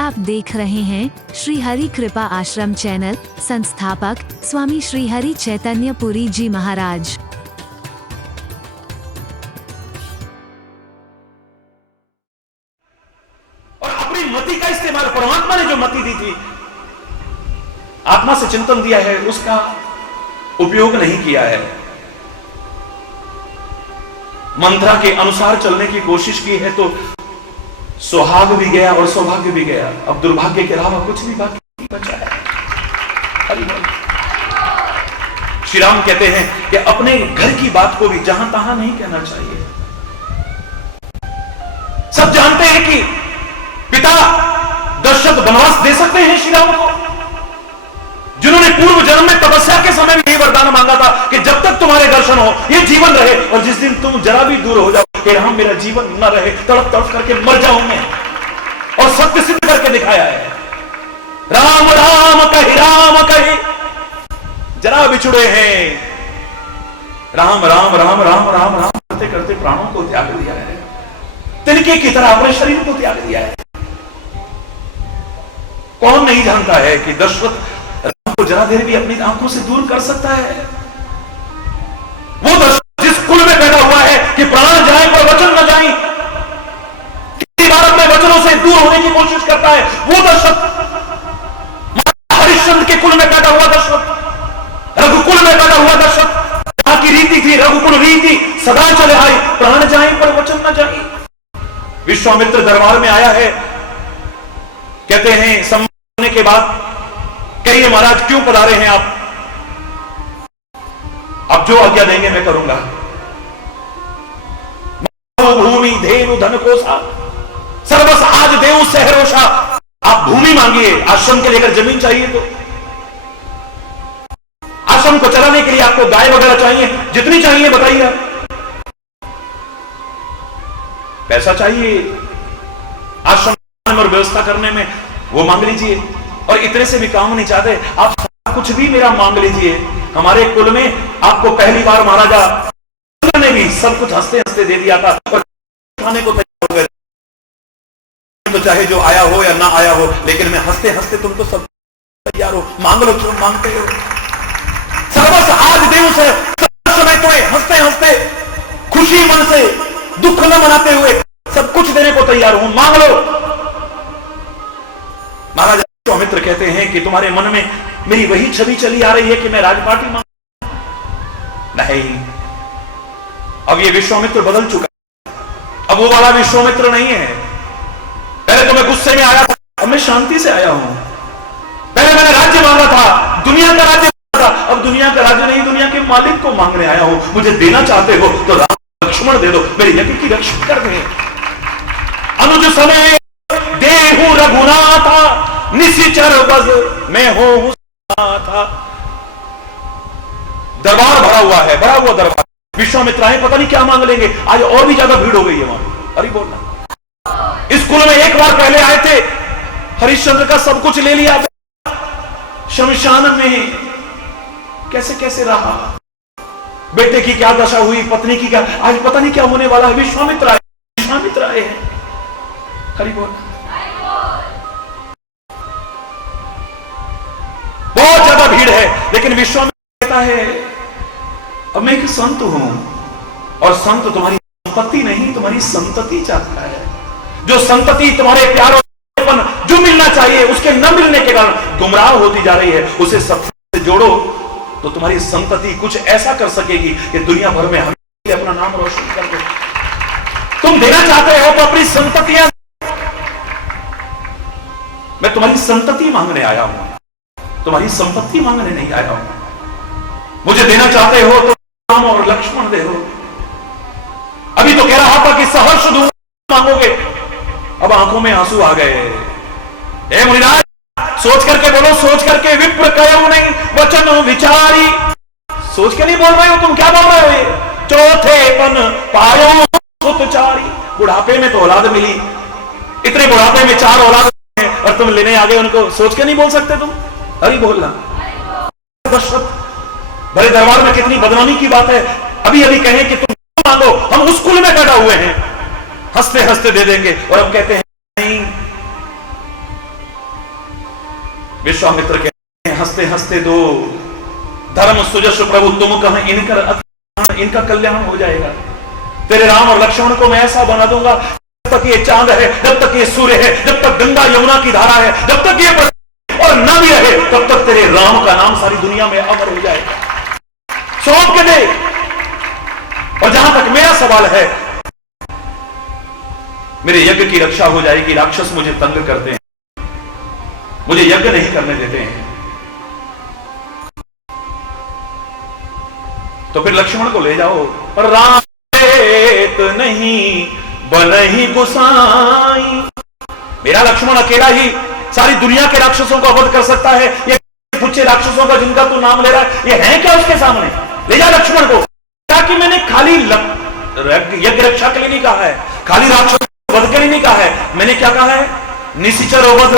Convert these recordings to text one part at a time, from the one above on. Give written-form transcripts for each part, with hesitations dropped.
आप देख रहे हैं श्री हरि कृपा आश्रम चैनल। संस्थापक स्वामी श्री हरि चैतन्य पुरी जी महाराज। और अपनी मति का इस्तेमाल, परमात्मा ने जो मति दी थी, आत्मा से चिंतन दिया है, उसका उपयोग नहीं किया है। मंत्रा के अनुसार चलने की कोशिश की है तो सुहाग भी गया और सौभाग्य भी गया। अब दुर्भाग्य के अलावा कुछ भी बाकी नहीं बचा है। श्री राम कहते हैं कि अपने घर की बात को भी जहां तहां नहीं कहना चाहिए। सब जानते हैं कि पिता दशरथ वनवास दे सकते हैं श्री राम को, जिन्होंने पूर्व जन्म में तपस्या के समय भी यही वरदान मांगा था कि जब तक तुम्हारे दर्शन हो ये जीवन रहे, और जिस दिन तुम जरा भी दूर हो जाओ कि राम मेरा जीवन न रहे, तड़प तड़प करके मर जाऊं मैं। और सत्य सिद्ध करके दिखाया है। राम राम कही जरा बिछुड़े हैं, राम राम राम राम राम राम करते करते प्राणों को त्याग दिया है। तिनके की तरह अपने शरीर को त्याग दिया है। कौन नहीं जानता है कि दशरथ राम को जरा देर भी अपनी आंखों से दूर कर सकता है। वो दशरथ जिस कुल में पैदा हुआ है कि प्राण जाए पर वचन न जाए, कितनी बार अपने वचनों से दूर होने की कोशिश करता है, वो दशरथ हरिश्चंद्र के कुल में पैदा हुआ दशरथ, रघुकुल में पैदा हुआ दशरथ, जहां की रीति थी रघुकुल रीति सदा चले आई, प्राण जाए पर वचन न जाए। विश्वामित्र दरबार में आया है, कहते हैं सम्मान होने के बाद, कहिए महाराज क्यों पधारे हैं आप? अब जो आज्ञा देंगे मैं करूंगा। भूमि धेनु धन कोसा सर्वस आज देव सहरोषा। आप भूमि मांगिए, आश्रम के लिए अगर जमीन चाहिए तो, आश्रम को चलाने के लिए आपको गाय वगैरह चाहिए, जितनी चाहिए बताइए। पैसा चाहिए आश्रम और व्यवस्था करने में, वो मांग लीजिए। और इतने से भी काम नहीं चाहते आप, कुछ भी मेरा मांग लीजिए। हमारे कुल में आपको पहली बार महाराजा ने भी सब कुछ हंसते हंसते दे दिया था, और खाने को तैयार हो गए, तो चाहे जो आया हो या ना आया हो, लेकिन मैं हंसते हंसते तुमको सब तैयार हो, मांग लो क्यों मांगते हो। सर्वस आज देव से समय तो हंसते हंसते खुशी मन से दुख न मनाते हुए सब कुछ देने को तैयार हूं, मांग लो। महाराजा विश्वामित्र कहते हैं कि तुम्हारे मन में मेरी वही छवि चली आ रही है कि मैं राजपाटी मांग। नहीं, अब ये विश्वामित्र बदल चुका है। अब वो वाला विश्वामित्र नहीं है। पहले तो मैं गुस्से में आया था, अब मैं शांति से आया हूं। पहले मैंने राज्य मांगा था, दुनिया का राज्य मांगा था, अब दुनिया का राज्य नहीं, दुनिया के मालिक को मांगने आया हूं। मुझे देना चाहते हो तो राम लक्ष्मण दे दो, मेरी यज्ञ की रक्षा कर दें। अनुज समय देहु रघुनाथा, निशिचर बज मैं हो था। दरबार भरा हुआ है, भरा हुआ दरबार। विश्वामित्र आए, पता नहीं क्या मांग लेंगे। आज और भी ज्यादा भीड़ हो गई है वहां। अरे बोलना, इस कुल में एक बार पहले आए थे, हरिश्चंद्र का सब कुछ ले लिया, शमशान में कैसे कैसे रहा, बेटे की क्या दशा हुई, पत्नी की क्या, आज पता नहीं क्या होने वाला है। विश्वामित्र आए हैं। हरि बोल। बहुत ज्यादा भीड़ है, लेकिन विश्वामित्र कहता है अब मैं एक संत हूं, और संत तुम्हारी संपत्ति नहीं तुम्हारी संतति चाहता है। जो संतति तुम्हारे प्यार और जो मिलना चाहिए उसके न मिलने के कारण गुमराह होती जा रही है, उसे सबसे जोड़ो तो तुम्हारी संतति कुछ ऐसा कर सकेगी कि दुनिया भर में हम अपना नाम रोशन कर दे। तुम देना चाहते हो तो अपनी संततियां, मैं तुम्हारी संतति मांगने आया हूं, तुम्हारी संपत्ति मांगने नहीं आया हूं। मुझे देना चाहते हो तो राम और लक्ष्मण दे दो। अभी तो कह रहा था कि सहर्ष दूंगा मांगोगे, अब आंखों में आंसू आ गए। हे मुनिराज, सोच करके बोलो, सोच करके। विप्र कहो नहीं वचन विचारी, सोच के नहीं बोल रहे हो तुम, क्या बोल रहे हो ये? चौथे पन पायो सुतचारी, बुढ़ापे में तो औलाद मिली, इतने बुढ़ापे में 4 औलाद है, और तुम लेने आ गए उनको, सोच के नहीं बोल सकते तुम? अरे बोलना। दशरथ भरे दरबार में कितनी बदनामी की बात है। अभी अभी कहें कि तुम मांगो, हम उस कुल में पैदा हुए हैं, हंसते हंसते दे देंगे, और हम कहते हैं नहीं विश्वामित्र कहते हैं हंसते हंसते दो, धर्म सुजस प्रभु तुम कहें इनका कल्याण हो जाएगा। तेरे राम और लक्ष्मण को मैं ऐसा बना दूंगा, जब तक ये चांद है, जब तक ये सूर्य है, जब तक गंगा यमुना की धारा है, जब तक ये और ना भी रहे, तब तक तेरे राम का नाम सारी दुनिया में अमर हो जाएगा। सौंप के दे। और जहां तक मेरा सवाल है, मेरे यज्ञ की रक्षा हो जाएगी। राक्षस मुझे तंग करते हैं, मुझे यज्ञ नहीं करने देते हैं, तो फिर लक्ष्मण को ले जाओ। पर राम नहीं बनहि गुसाई, मेरा लक्ष्मण अकेला ही सारी दुनिया के राक्षसों को वध कर सकता है। ये कुछ राक्षसों का जिनका तू नाम ले रहा है, ये है क्या उसके सामने? ले जा लक्ष्मण को। ताकि मैंने खाली यज्ञ रक्षा के लिए नहीं कहा है, खाली राक्षसों को वध के लिए नहीं कहा है। मैंने क्या कहा है? निशिचर वध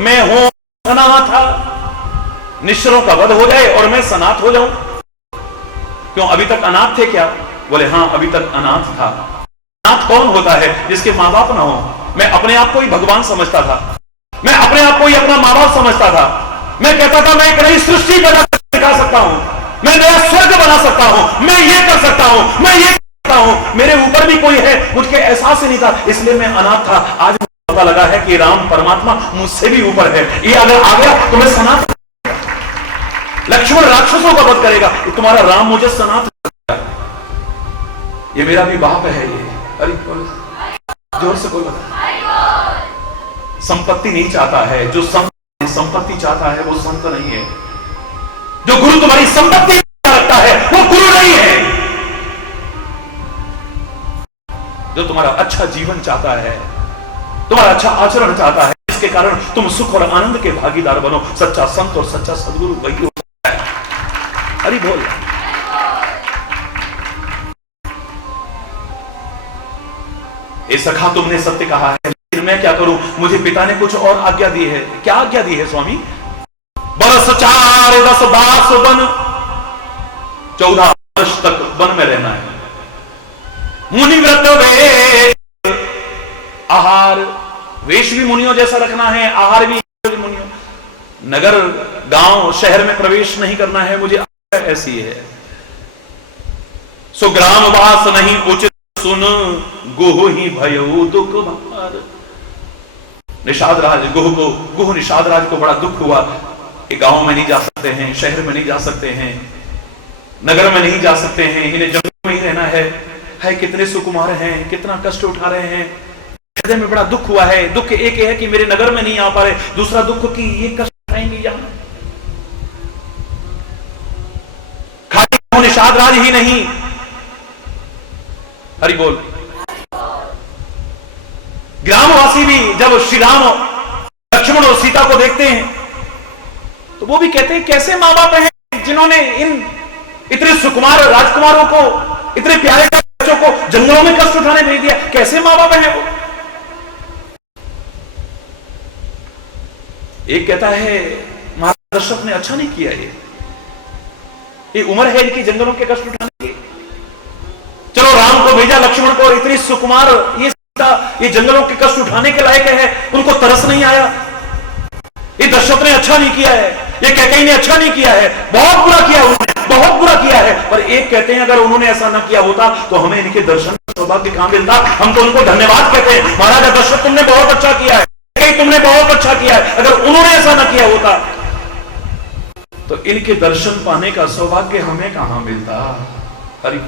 मैं हूं अनाथ, निश्चरों का वध हो जाए और मैं सनाथ हो जाऊं। क्यों, अभी तक अनाथ थे क्या? बोले हाँ, अभी तक अनाथ था। अनाथ कौन होता है? जिसके मां बाप ना हो। मैं अपने आप को ही भगवान समझता था, मैं अपने आप को ही अपना मां बाप समझता था। मैं कहता था मैं एक नई सृष्टि बना दिखा सकता हूं, मैं नया स्वर्ग बना सकता हूं, मैं ये कर सकता हूं, मैं ये कर सकता हूं, मेरे ऊपर भी कोई है, मुझे एहसास ही नहीं था, इसलिए मैं अनाथ था। आज पता लगा है कि राम परमात्मा मुझसे भी ऊपर है। ये अगर आ गया तो मैं सनाथ। लक्ष्मण राक्षसों का वध करेगा, तुम्हारा राम मुझे सनाथ करेगा। ये मेरा भी बाप है। ये अरे जोर से कोई बता। संपत्ति नहीं चाहता है, जो संपत्ति चाहता है वो संत नहीं है। जो गुरु तुम्हारी संपत्ति रखता है वो गुरु नहीं है। जो तुम्हारा अच्छा जीवन चाहता है, तुम्हारा अच्छा आचरण चाहता है, इसके कारण तुम सुख और आनंद के भागीदार बनो, सच्चा संत और सच्चा सदगुरु वही होता है। हरि बोल। ए सखा, तुमने सत्य कहा है, लेकिन मैं क्या करूं? मुझे पिता ने कुछ और आज्ञा दी है। क्या आज्ञा दी है स्वामी? बरस 4 10 बास वन, 14 वर्ष तक वन में रहना है। मुनि व्रत वेश आहार, वेश भी मुनियों जैसा रखना है, आहार भी मुनियों। नगर गांव शहर में प्रवेश नहीं करना है, मुझे ऐसी है। सो ग्राम वास नहीं उचित, सुन गुह ही भयो दुख भार। निषाद राज गुह निषाद राज को बड़ा दुख हुआ कि गांव में नहीं जा सकते हैं, शहर में नहीं जा सकते हैं, नगर में नहीं जा सकते हैं, इन्हें जंगल में ही रहना है। कितने सुकुमार हैं, कितना कष्ट उठा रहे हैं, हृदय में बड़ा दुख हुआ है। दुख एक है कि मेरे नगर में नहीं आ पा रहे, दूसरा दुख कि ये कष्ट उठाएंगे यहां। खाली निषाद राज ही नहीं, हरि बोल, ग्रामवासी भी जब श्री राम लक्ष्मण और सीता को देखते हैं तो वो भी कहते हैं कैसे मां बाप हैं जिन्होंने इन इतने सुकुमार राजकुमारों को, इतने प्यारे बच्चों को जंगलों में कष्ट उठाने भेज दिया। कैसे मां बाप हैं वो? एक कहता है महाराज दशरथ ने अच्छा नहीं किया, ये उम्र है इनकी जंगलों के कष्ट उठाने की। चलो राम को भेजा, लक्ष्मण को, और इतनी सुकुमार ये जंगलों के कष्ट उठाने के लायक है, उनको तरस नहीं आया। ये दशरथ ने अच्छा नहीं किया है, ये कैकेयी ने अच्छा नहीं किया है, बहुत बुरा किया उन्होंने, बहुत बुरा किया है। पर एक कहते हैं अगर उन्होंने ऐसा ना किया होता तो हमें इनके दर्शन सौभाग्य कहां मिलता। हम तो उनको धन्यवाद कहते हैं, महाराजा दशरथ तुमने बहुत अच्छा किया है, कैकेयी तुमने बहुत अच्छा किया है। अगर उन्होंने ऐसा ना किया होता तो इनके दर्शन पाने का सौभाग्य हमें कहां मिलता। हरि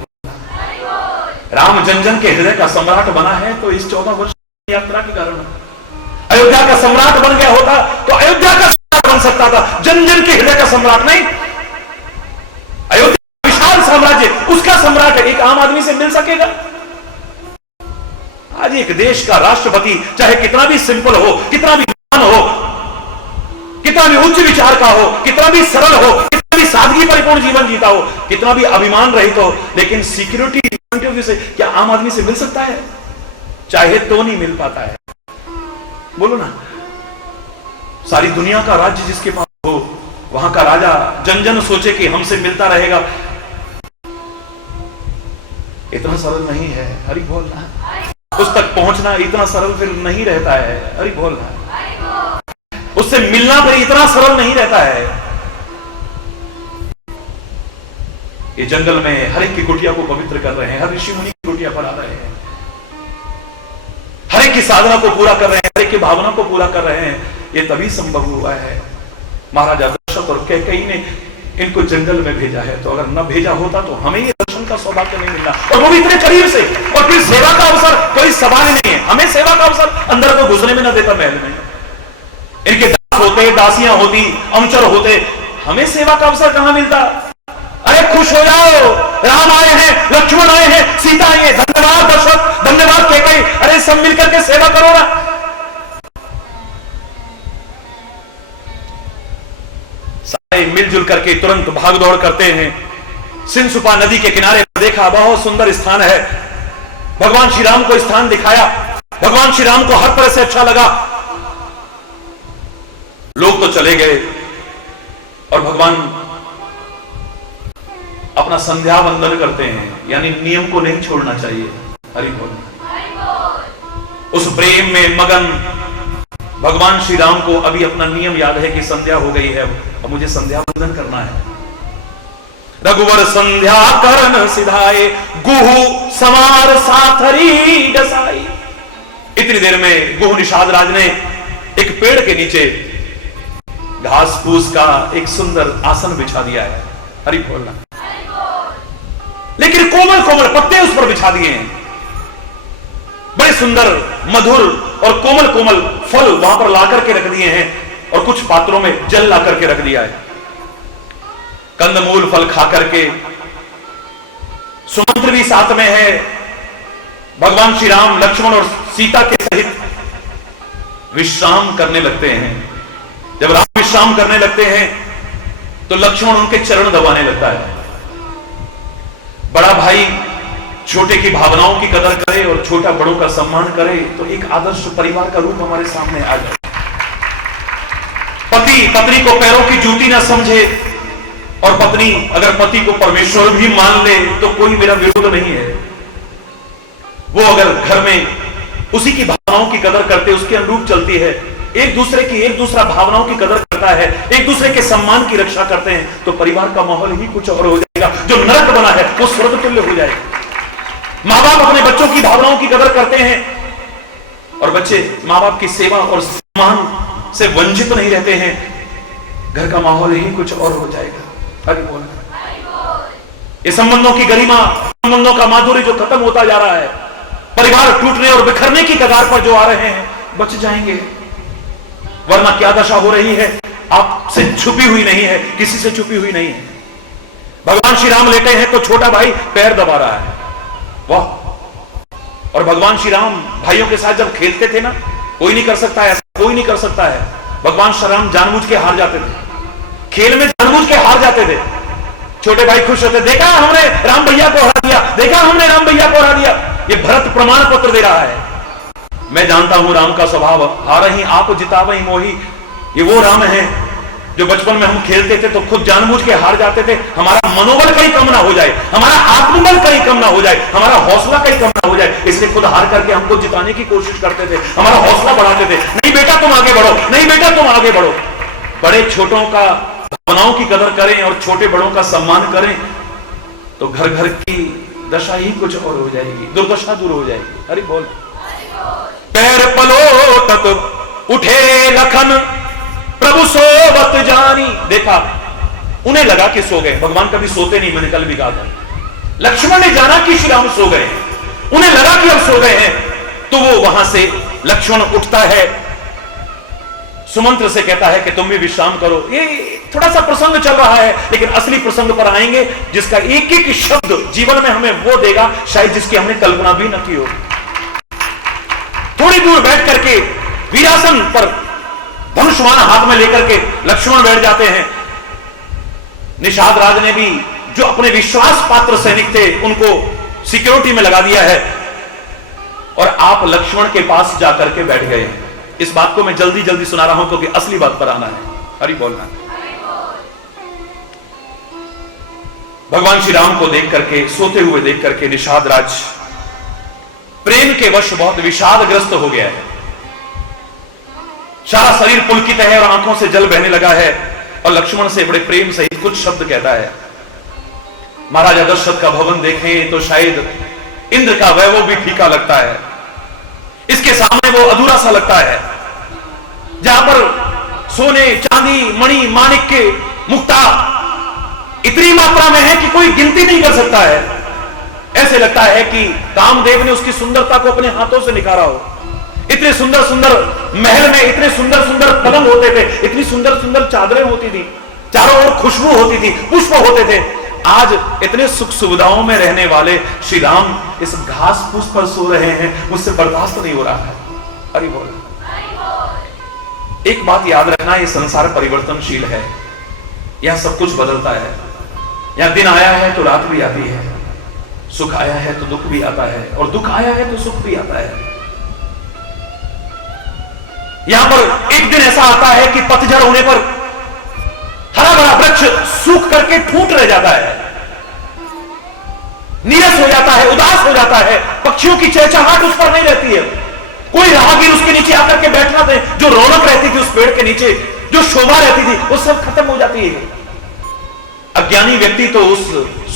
राम जन जन के हृदय का सम्राट बना है तो इस 14 वर्ष की यात्रा के कारण अयोध्या का सम्राट बन गया होता तो अयोध्या का सम्राट बन सकता था, जन जन के हृदय का सम्राट नहीं। अयोध्या विशाल साम्राज्य, उसका सम्राट एक आम आदमी से मिल सकेगा? आज एक देश का राष्ट्रपति चाहे कितना भी सिंपल हो, कितना भी महान हो, कितना भी उच्च विचार का हो, कितना भी सरल हो, कितना भी सादगी परिपूर्ण जीवन जीता हो, कितना भी अभिमान रहित हो, लेकिन सिक्योरिटी पॉइंट ऑफ व्यू से क्या आम आदमी से मिल सकता है? चाहे तो नहीं मिल पाता है। बोलो ना, सारी दुनिया का राज्य जिसके पास हो, वहां का राजा जन जन सोचे कि हमसे मिलता रहेगा, इतना सरल नहीं है। हरि बोलना, उस तक पहुंचना इतना सरल फिर नहीं रहता है। हरि बोलना, उस उससे मिलना फिर इतना सरल नहीं रहता है। ये जंगल में हर एक की कुटिया को पवित्र कर रहे हैं, हर ऋषि मुनि की कुटिया पर आ रहे हैं, हर एक की साधना को पूरा कर रहे हैं, हर एक की भावना को पूरा कर रहे हैं। ये तभी संभव हुआ है। महाराजा दशरथ और कैकेयी ने इनको जंगल में भेजा है, तो अगर न भेजा होता तो हमें ये दर्शन का सौभाग्य नहीं मिलना, और वो भी इतने करीब से। और फिर सेवा का अवसर कोई सवाल ही नहीं है, हमें सेवा का अवसर अंदर को घुसने में न देता महल में। इनके दास होते, दासियां होती, अनुचर होते, हमें सेवा का अवसर कहां मिलता। अरे खुश हो जाओ, राम आए हैं, लक्ष्मण आए हैं, सीता आई है, धन्यवाद दशरथ, धन्यवाद कैकेयी, अरे सब मिलकर के सेवा करो ना। सारे मिलजुल करके तुरंत भाग दौड़ करते हैं। सिंसुपा नदी के किनारे पर देखा, बहुत सुंदर स्थान है। भगवान श्री राम को स्थान दिखाया, भगवान श्री राम को हर तरह से अच्छा लगा। लोग तो चले गए और भगवान अपना संध्या वंदन करते हैं, यानी नियम को नहीं छोड़ना चाहिए। हरि बोल। उस प्रेम में मगन भगवान श्री राम को अभी अपना नियम याद है कि संध्या हो गई है, अब मुझे संध्या वंदन करना है। रघुवर संध्या करन सिधाए, गुहु समार साथरी डसाई। इतनी देर में गुहु निषाद राज ने एक पेड़ के नीचे घास फूस का एक सुंदर आसन बिछा दिया है। हरि बोलना। लेकिन कोमल कोमल पत्ते उस पर बिछा दिए हैं, बड़े सुंदर मधुर और कोमल कोमल फल वहां पर लाकर के रख दिए हैं, और कुछ पात्रों में जल ला करके रख दिया है। कंदमूल फल खा करके सुमंत्र भी साथ में है। भगवान श्री राम लक्ष्मण और सीता के सहित विश्राम करने लगते हैं। जब राम विश्राम करने लगते हैं तो लक्ष्मण उनके चरण दबाने लगता है। बड़ा भाई छोटे की भावनाओं की कदर करे और छोटा बड़ों का सम्मान करे, तो एक आदर्श परिवार का रूप हमारे सामने आ जाए। पति पत्नी को पैरों की जूती ना समझे, और पत्नी अगर पति को परमेश्वर भी मान ले तो कोई मेरा विरोध नहीं है। वो अगर घर में उसी की भावनाओं की कदर करते, उसके अनुरूप चलती है, एक दूसरा भावनाओं की कदर करता है, एक दूसरे के सम्मान की रक्षा करते हैं, तो परिवार का माहौल ही कुछ और हो जाएगा। जो नरक बना है वो स्वर्ग तुल्य हो जाएगा। माँ बाप अपने बच्चों की भावनाओं की कदर करते हैं, और बच्चे माँ बाप की सेवा और सम्मान से वंचित नहीं रहते हैं, घर का माहौल ही कुछ और हो जाएगा। हरि बोल। ये संबंधों की गरिमा, संबंधों का माधुर्य जो खत्म होता जा रहा है, परिवार टूटने और बिखरने की कगार पर जो आ रहे हैं, बच जाएंगे। वरना क्या दशा हो रही है, आपसे छुपी हुई नहीं है, किसी से छुपी हुई नहीं है। भगवान श्री राम लेटे हैं तो छोटा भाई पैर दबा रहा है, वाह। और भगवान श्री राम भाइयों के साथ जब खेलते थे ना, कोई नहीं कर सकता है ऐसा, कोई नहीं कर सकता है। भगवान श्री राम जानबूझ के हार जाते थे, खेल में जानबूझ के हार जाते थे। छोटे भाई खुश होते, देखा हमने राम भैया को हरा दिया, देखा हमने राम भैया को हरा दिया। ये भरत प्रमाण पत्र दे रहा है, मैं जानता हूं राम का स्वभाव, हारही आप जितावही मोही। ये वो राम है जो बचपन में हम खेलते थे तो खुद जानबूझ के हार जाते थे, हमारा मनोबल कहीं कम ना हो जाए, हमारा आत्मबल कहीं कम ना हो जाए, हमारा हौसला कहीं कम ना हो जाए, इसलिए खुद हार करके हमको जिताने की कोशिश करते थे, हमारा हौसला बढ़ाते थे। नहीं बेटा तुम आगे बढ़ो, नहीं बेटा तुम आगे बढ़ो। बड़े छोटों का भावनाओं की कदर करें और छोटे बड़ों का सम्मान करें, तो घर घर की दशा ही कुछ और हो जाएगी, दुर्दशा दूर हो जाएगी। हरि बोल। पैर पलोटत उठे लखन प्रभु सोवत जानी। देखा, उन्हें लगा कि सो गए, भगवान कभी सोते नहीं, मैंने कल भी कहा था। लक्ष्मण ने जाना कि श्री राम सो गए, उन्हें लगा कि अब सो गए हैं, तो वो वहां से लक्ष्मण उठता है, सुमंत्र से कहता है कि तुम भी विश्राम करो। ये थोड़ा सा प्रसंग चल रहा है, लेकिन असली प्रसंग पर आएंगे जिसका एक एक शब्द जीवन में हमें वो देगा शायद जिसकी हमने कल्पना भी न की हो। थोड़ी दूर बैठ करके वीरासन पर धनुष्मान हाथ में लेकर के लक्ष्मण बैठ जाते हैं। निषाद राज ने भी जो अपने विश्वास पात्र सैनिक थे उनको सिक्योरिटी में लगा दिया है, और आप लक्ष्मण के पास जाकर के बैठ गए। इस बात को मैं जल्दी जल्दी सुना रहा हूं क्योंकि असली बात पर आना है। हरि बोलना। भगवान श्री राम को देख करके, सोते हुए देख करके निषाद राज प्रेम के वश बहुत विषादग्रस्त हो गया है। सारा शरीर पुलकित है और आंखों से जल बहने लगा है, और लक्ष्मण से बड़े प्रेम सहित कुछ शब्द कहता है। महाराजा दशरथ का भवन देखें तो शायद इंद्र का वैभव भी फीका लगता है, इसके सामने वो अधूरा सा लगता है। जहां पर सोने चांदी मणि माणिक के मुक्ता इतनी मात्रा में है कि कोई गिनती नहीं कर सकता है। ऐसे लगता है कि कामदेव ने उसकी सुंदरता को अपने हाथों से निखारा हो। इतने सुंदर सुंदर महल में इतने सुंदर सुंदर पलंग होते थे, इतनी सुंदर सुंदर चादरें होती थी, चारों ओर खुशबू होती थी, पुष्प होते थे। आज इतने सुख सुविधाओं में रहने वाले श्री राम इस घास फूस पर सो रहे हैं, मुझसे बर्दाश्त नहीं हो रहा है। अरे बोल, एक बात याद रखना, ये संसार परिवर्तनशील है, यहां सब कुछ बदलता है। यहां दिन आया है तो रात भी आती है, सुख आया है तो दुख भी आता है, और दुख आया है तो सुख भी आता है। यहां पर एक दिन ऐसा आता है कि पतझड़ होने पर हरा भरा वृक्ष सूख करके ठूंठ रह जाता है, नीरस हो जाता है, उदास हो जाता है, पक्षियों की चहचहाहट उस पर नहीं रहती है। कोई राहगीर उसके नीचे आकर के बैठना थे, जो रौनक रहती थी उस पेड़ के नीचे, जो शोभा रहती थी, वो सब खत्म हो जाती है। अज्ञानी व्यक्ति तो उस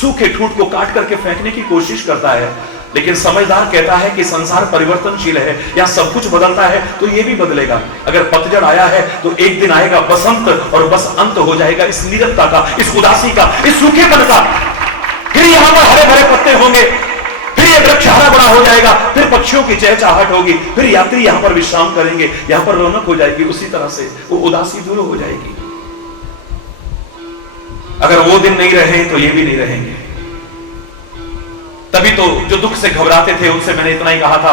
सूखे ठूंठ को काट करके फेंकने की कोशिश करता है, लेकिन समझदार कहता है कि संसार परिवर्तनशील है, यहां सब कुछ बदलता है तो ये भी बदलेगा। अगर पतझड़ आया है तो एक दिन आएगा बसंत, और बस अंत हो जाएगा इस नीरवता का, इस उदासी का, इस सूखेपन का। फिर यहां पर हरे भरे पत्ते होंगे, फिर ये वृक्ष हरा भरा हो जाएगा, फिर पक्षियों की चहचहाहट होगी, फिर यात्री यहां पर विश्राम करेंगे, यहां पर रौनक हो जाएगी। उसी तरह से वो उदासी दूर हो जाएगी। अगर वो दिन नहीं रहे तो ये भी नहीं रहेंगे। तभी तो जो दुख से घबराते थे उनसे मैंने इतना ही कहा था,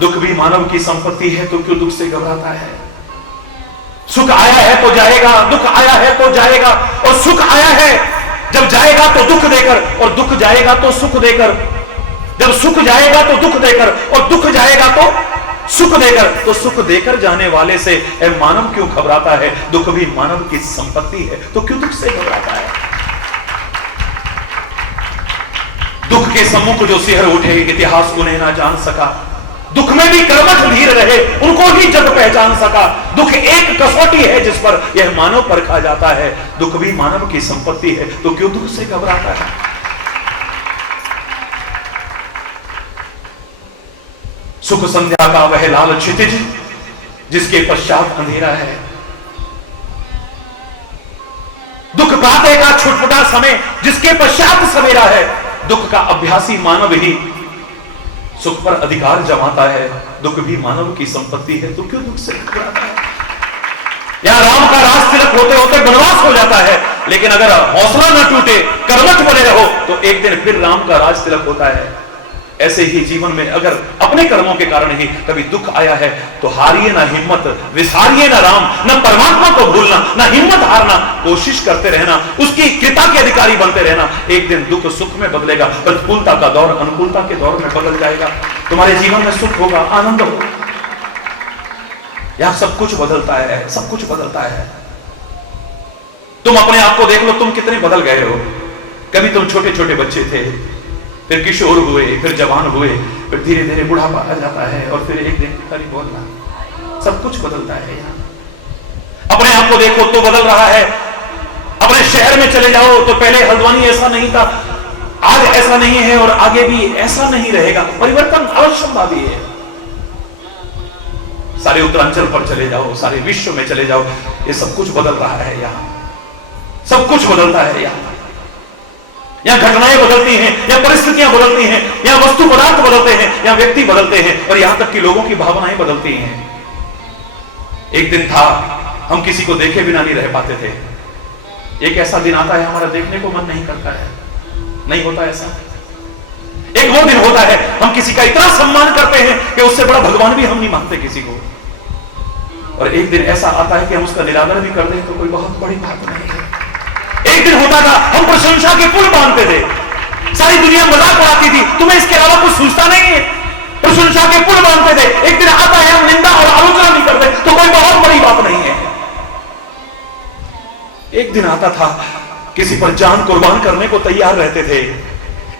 दुख भी मानव की संपत्ति है, तो क्यों दुख से घबराता है। सुख आया है तो जाएगा, दुख आया है तो जाएगा, और सुख आया है जब जाएगा तो दुख देकर, और दुख जाएगा तो सुख देकर। जब सुख जाएगा तो दुख देकर, और दुख जाएगा तो सुख देकर। तो सुख देकर जाने वाले से मानव क्यों घबराता है। दुख भी मानव की संपत्ति है, तो क्यों दुख से घबराता है। दुख के सम्मुख जो सिहर उठे, इतिहास उन्हें ना जान सका। दुख में भी कर्मठ धीर रहे, उनको ही जग पहचान सका। दुख एक कसौटी है जिस पर यह मानव परखा जाता है। दुख भी मानव की संपत्ति है, तो क्यों दुख से घबराता है। सुख संध्या का वह लाल क्षितिज जिसके पश्चात अंधेरा है। दुख प्रातः का छुटपुटा समय जिसके पश्चात सवेरा है। दुख का अभ्यासी मानव ही सुख पर अधिकार जमाता है। दुख भी मानव की संपत्ति है, तो क्यों दुख से घबराता है। यहां राम का राज तिलक होते होते वनवास हो जाता है, लेकिन अगर हौसला न टूटे, कर्मठ बने रहो, तो एक दिन फिर राम का राज तिलक होता है। ऐसे ही जीवन में अगर अपने कर्मों के कारण ही कभी दुख आया है, तो हारिए ना हिम्मत, विसारिए ना राम, न परमात्मा को भूलना, न हिम्मत हारना, कोशिश करते रहना, उसकी कृपा के अधिकारी बनते रहना। एक दिन दुख सुख में बदलेगा, प्रतिकूलता का दौर अनुकूलता के दौर में बदल जाएगा। तुम्हारे जीवन में सुख होगा, आनंद होगा। यहां सब कुछ बदलता है, सब कुछ बदलता है। तुम अपने आप को देख लो, तुम कितने बदल गए हो। कभी तुम छोटे छोटे बच्चे थे, फिर किशोर हुए, फिर जवान हुए, फिर धीरे धीरे बुढ़ापा आ जाता है, और फिर एक दिन कभी बोलना। सब कुछ बदलता है। यहाँ अपने आप को देखो तो बदल रहा है। अपने शहर में चले जाओ तो पहले हल्द्वानी ऐसा नहीं था, आज ऐसा नहीं है, और आगे भी ऐसा नहीं रहेगा। परिवर्तन अवश्यवादी है। सारे उत्तरांचल पर चले जाओ, सारे विश्व में चले जाओ, ये सब कुछ बदल रहा है। यहाँ सब कुछ बदलता है। यहाँ घटनाएं बदलती हैं, यहाँ परिस्थितियां बदलती हैं, यहाँ वस्तु पदार्थ बदलते हैं, यहाँ व्यक्ति बदलते हैं, और यहां तक कि लोगों की भावनाएं बदलती हैं। एक दिन था हम किसी को देखे बिना नहीं रह पाते थे। एक ऐसा दिन आता है हमारा देखने को मन नहीं करता है, नहीं होता ऐसा। एक वो दिन होता है हम किसी का इतना सम्मान करते हैं कि उससे बड़ा भगवान भी हम नहीं मानते किसी को। और एक दिन ऐसा आता है कि हम उसका निरादर भी कर दें तो कोई बहुत बड़ी बात नहीं है। एक दिन होता था हम प्रशंसा के पुल बांधते थे, सारी दुनिया मजाक उड़ाती थी, तुम्हें इसके अलावा कुछ सूझता नहीं है, प्रशंसा के पुल बांधते थे। एक दिन आता है हम निंदा और आलोचना नहीं करते तो कोई बहुत बड़ी बात नहीं है। एक दिन आता था किसी पर जान कुर्बान करने को तैयार रहते थे,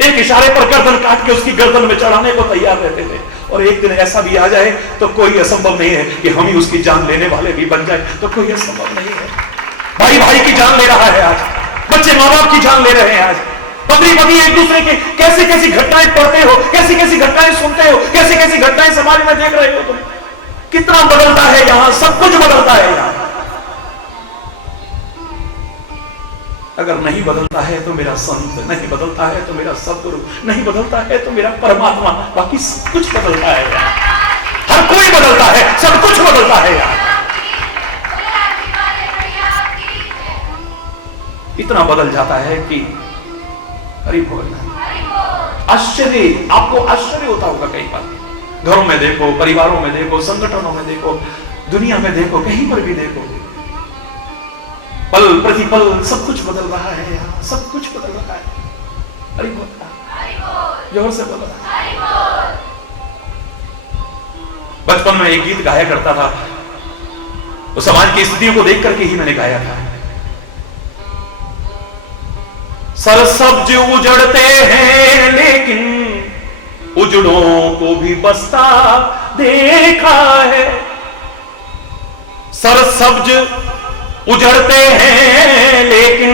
एक इशारे पर गर्दन काट के उसकी गर्दन में चढ़ाने को तैयार रहते थे। और एक दिन ऐसा भी आ जाए तो कोई असंभव नहीं है कि हम ही उसकी जान लेने वाले भी बन जाए, तो कोई असंभव नहीं है। भाई भाई की जान ले रहा है आज, बच्चे माँ बाप की जान ले रहे हैं आज, पत्नी पति एक दूसरे के कैसी कैसी घटनाएं पढ़ते हो, कैसी कैसी घटनाएं सुनते हो, कैसी कैसी घटनाएं समाज में देख रहे हो तुम। कितना बदलता है यहाँ, सब कुछ बदलता है यहाँ। अगर नहीं बदलता है तो मेरा संत, नहीं बदलता है तो मेरा सदगुरु, नहीं बदलता है तो मेरा परमात्मा, बाकी सब कुछ बदलता है यार। हर कोई बदलता है, सब कुछ बदलता है यार। इतना बदल जाता है कि हरि बोल, आश्चर्य, आपको आश्चर्य होता होगा कई बार। घरों में देखो, परिवारों में देखो, संगठनों में देखो, दुनिया में देखो, कहीं पर भी देखो, पल प्रतिपल सब कुछ बदल रहा है यार, सब कुछ बदल रहा है। हरि बोल, जोर से बोल रहा है। बचपन में एक गीत गाया करता था, वो समाज की स्थितियों को देख करके ही मैंने गाया था। सरसब्ज उजड़ते हैं लेकिन उजड़ों को भी बसता देखा है। सरसब्ज उजड़ते हैं लेकिन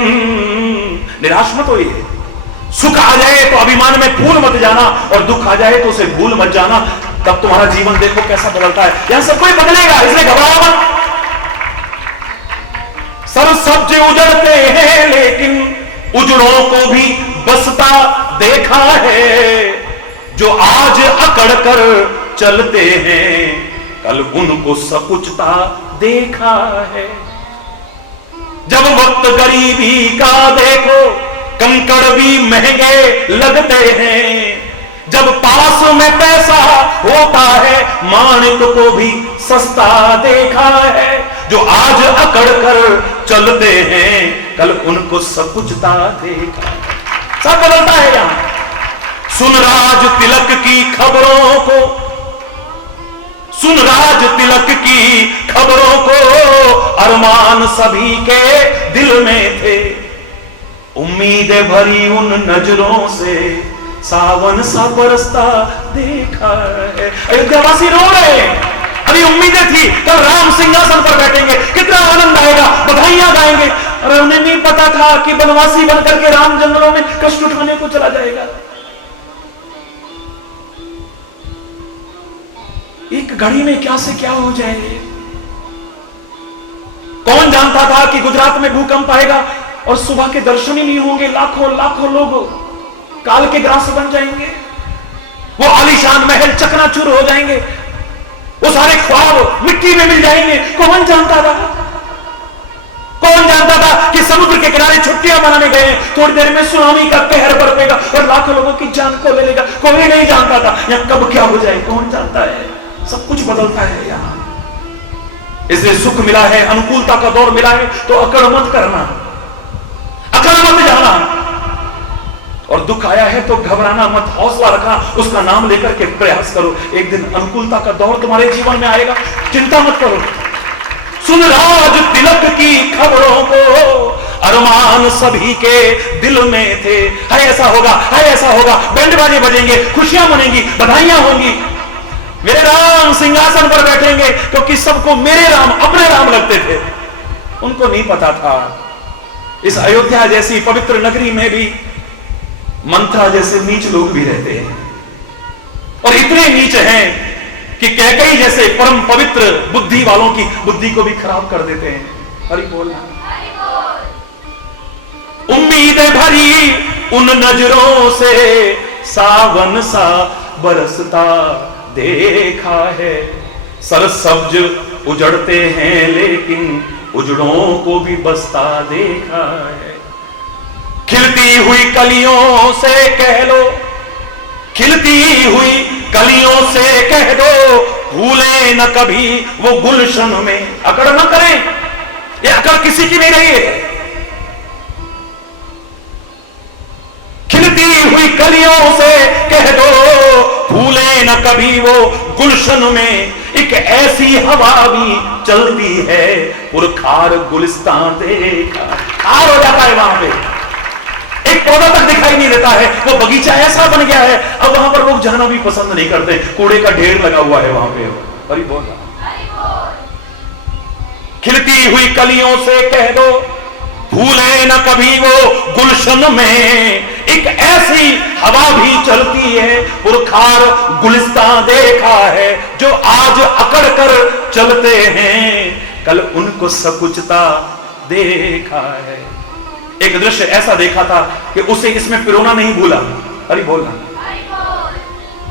निराश मत होइए। सुख आ जाए तो अभिमान में फूल मत जाना, और दुख आ जाए तो उसे भूल मत जाना। तब तुम्हारा जीवन देखो कैसा बदलता है। यहां सब कोई बदलेगा, इसलिए घबराओ मत। सरसब्ज उजड़ते हैं लेकिन उजड़ों को भी बसता देखा है। जो आज अकड़ कर चलते हैं कल उनको सकुचता देखा है। जब वक्त गरीबी का देखो कंकड़ भी महंगे लगते हैं। जब पास में पैसा होता है माणिक को भी सस्ता देखा है। जो आज अकड़ कर चलते हैं कल उनको सकुचता देखा है। सब बदलता है यहां। सुन राज तिलक की खबरों को, सुन राज तिलक की खबरों को, अरमान सभी के दिल में थे। उम्मीदें भरी उन नजरों से सावन सा बरसता देखा है। अयोध्यावासी रो रहे हैं, अभी उम्मीदें थी कल राम सिंहासन पर बैठेंगे, कितना आनंद आएगा, बधाइयां गाएंगे। और उन्हें नहीं पता था कि बनवासी बनकर के राम जंगलों में कष्ट उठाने को चला जाएगा। एक घड़ी में क्या से क्या हो जाए। कौन जानता था कि गुजरात में भूकंप आएगा और सुबह के दर्शन ही नहीं होंगे। लाखों लाखों लोग काल के ग्रास बन जाएंगे। वो आलीशान महल चकनाचूर हो जाएंगे। वो सारे ख्वाब मिट्टी में मिल जाएंगे। कौन जानता था, कौन जानता था कि समुद्र के किनारे छुट्टियां मनाने गए, थोड़ी देर में सुनामी का कहर बरपेगा और लाखों लोगों की जान को ले लेगा। कोई नहीं जानता था यहां कब क्या हो जाए, कौन जानता है। सब कुछ बदलता है यहां। इसलिए सुख मिला है, अनुकूलता का दौर मिला है तो अकड़ मत करना, अकड़ मत जाना। और दुख आया है तो घबराना मत, हौसला रखना, उसका नाम लेकर के प्रयास करो। एक दिन अनुकूलता का दौर तुम्हारे जीवन में आएगा, चिंता मत करो। सुन राज तिलक की खबरों को, अरमान सभी के दिल में थे। है ऐसा होगा, है ऐसा होगा, बैंड बाजे बजेंगे, खुशियां मनेंगी, बधाइयां होंगी। मेरे राम सिंहासन पर बैठेंगे, क्योंकि सबको मेरे राम अपने राम लगते थे। उनको नहीं पता था इस अयोध्या जैसी पवित्र नगरी में भी मंत्रा जैसे नीच लोग भी रहते हैं, और इतने नीच हैं कि कैकेयी जैसे परम पवित्र बुद्धि वालों की बुद्धि को भी खराब कर देते हैं। हरि बोल। उम्मीदें भरी उन नजरों से सावन सा बरसता देखा है। सरसब्ज उजड़ते हैं लेकिन उजड़ों को भी बसता देखा है। खिलती हुई कलियों से कह लो, खिलती हुई कलियों से कह दो, भूले न कभी वो गुलशन में। अकड़ न करें, ये अकड़ किसी की नहीं रही है। खिलती हुई कलियों से कह दो, भूले न कभी वो गुलशन में। एक ऐसी हवा भी चलती है, पुरखार गुलिस्तान देखा। खार हो जाता है वहां पे। एक एक पौधा तक दिखाई नहीं देता है, वो बगीचा ऐसा बन गया है अब वहां पर लोग जाना भी पसंद नहीं करते, कूड़े का ढेर लगा हुआ है वहां पे। हरि बोल। खिलती हुई कलियों से कह दो भूले न कभी वो गुलशन में, एक ऐसी हवा भी चलती है पुरखार गुलिस्तां देखा है, जो आज अकड़ कर चलते हैं कल उनको सकुचता देखा है। एक दृश्य ऐसा देखा था कि उसे इसमें पिरोना नहीं भूला। अरे बोलना,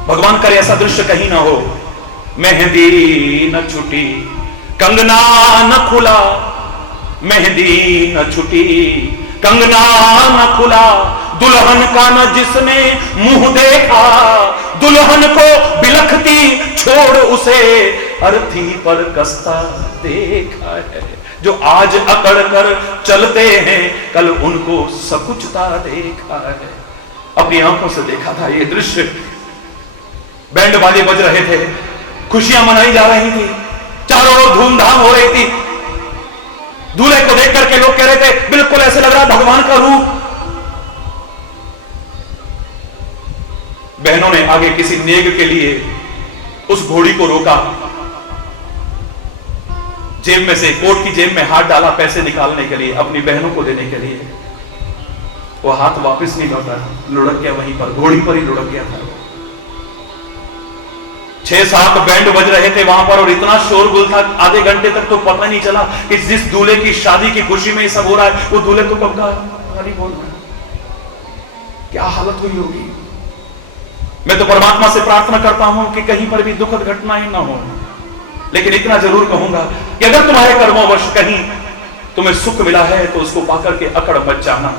भगवान करे ऐसा दृश्य कहीं ना हो। मेहंदी न छुटी कंगना न खुला, मेहंदी न छुटी कंगना न खुला, दुल्हन का न जिसने मुंह देखा, दुल्हन को बिलखती छोड़ उसे अर्थी पर कसता देखा है, जो आज अकड़ कर चलते हैं कल उनको सकुचता देखा है। अपनी आंखों से देखा था ये दृश्य, बैंड बाजे बज रहे थे, खुशियां मनाई जा रही थी, चारों ओर धूमधाम हो रही थी। दूल्हे को देख करके लोग कह रहे थे बिल्कुल ऐसे लग रहा भगवान का रूप। बहनों ने आगे किसी नेग के लिए उस घोड़ी को रोका, जेब में से, कोट की जेब में हाथ डाला पैसे निकालने के लिए, अपनी बहनों को देने के लिए। वो हाथ वापस नहीं लौटा, लुढ़क गया वहीं पर, घोड़ी पर ही लुढ़क गया था। 6-7 बैंड बज रहे थे वहां पर और इतना शोरगुल था, आधे घंटे तक तो पता नहीं चला कि जिस दूल्हे की शादी की खुशी में ये सब हो रहा है वो दूल्हे तो कब का नहीं बोल रहा है। क्या हालत हुई होगी। मैं तो परमात्मा से प्रार्थना करता हूं कि कहीं पर भी दुखद घटना ही ना हो, लेकिन इतना जरूर कहूंगा कि अगर तुम्हारे कर्मोवश कहीं तुम्हें सुख मिला है तो उसको पाकर के अकड़ मत जाना,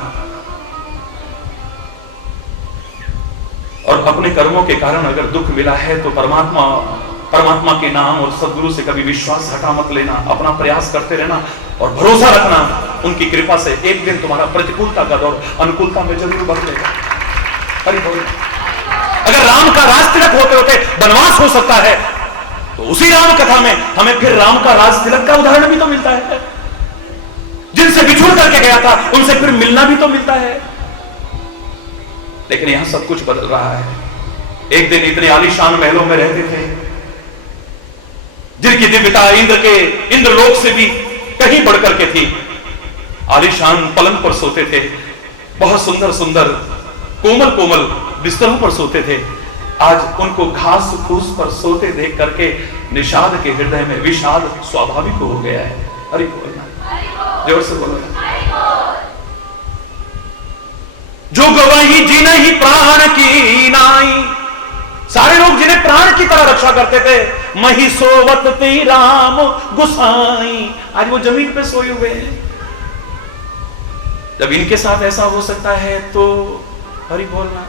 और अपने कर्मों के कारण अगर दुख मिला है तो परमात्मा के नाम और सद्गुरु से कभी विश्वास हटा मत लेना, अपना प्रयास करते रहना और भरोसा रखना उनकी कृपा से एक दिन तुम्हारा प्रतिकूलता का दौर अनुकूलता में जरूर बदलेगा। हरि बोल। अगर राम का राज तिलक होते होते वनवास हो सकता है तो उसी राम कथा में हमें फिर राम का राज तिलक का उदाहरण भी तो मिलता है। जिनसे बिछुड़ करके गया था उनसे फिर मिलना भी तो मिलता है। लेकिन यहां सब कुछ बदल रहा है। एक दिन इतने आलीशान महलों में रहते थे जिनकी दिव्यता इंद्रलोक से भी कहीं बढ़कर के थी। आलीशान पलंग पर सोते थे, बहुत सुंदर सुंदर कोमल कोमल बिस्तरों पर सोते थे। आज उनको घास फूस पर सोते देख करके निषाद के हृदय में विषाद स्वाभाविक हो गया है। अरे बोलना, जोर से बोलो। जो गवाही जिन्हें ही प्राण की नाई, सारे लोग जिन्हें प्राण की तरह रक्षा करते थे, मही सोवत ती राम गुसाई, आज वो जमीन पे सोए हुए हैं। जब इनके साथ ऐसा हो सकता है तो हरि बोलना,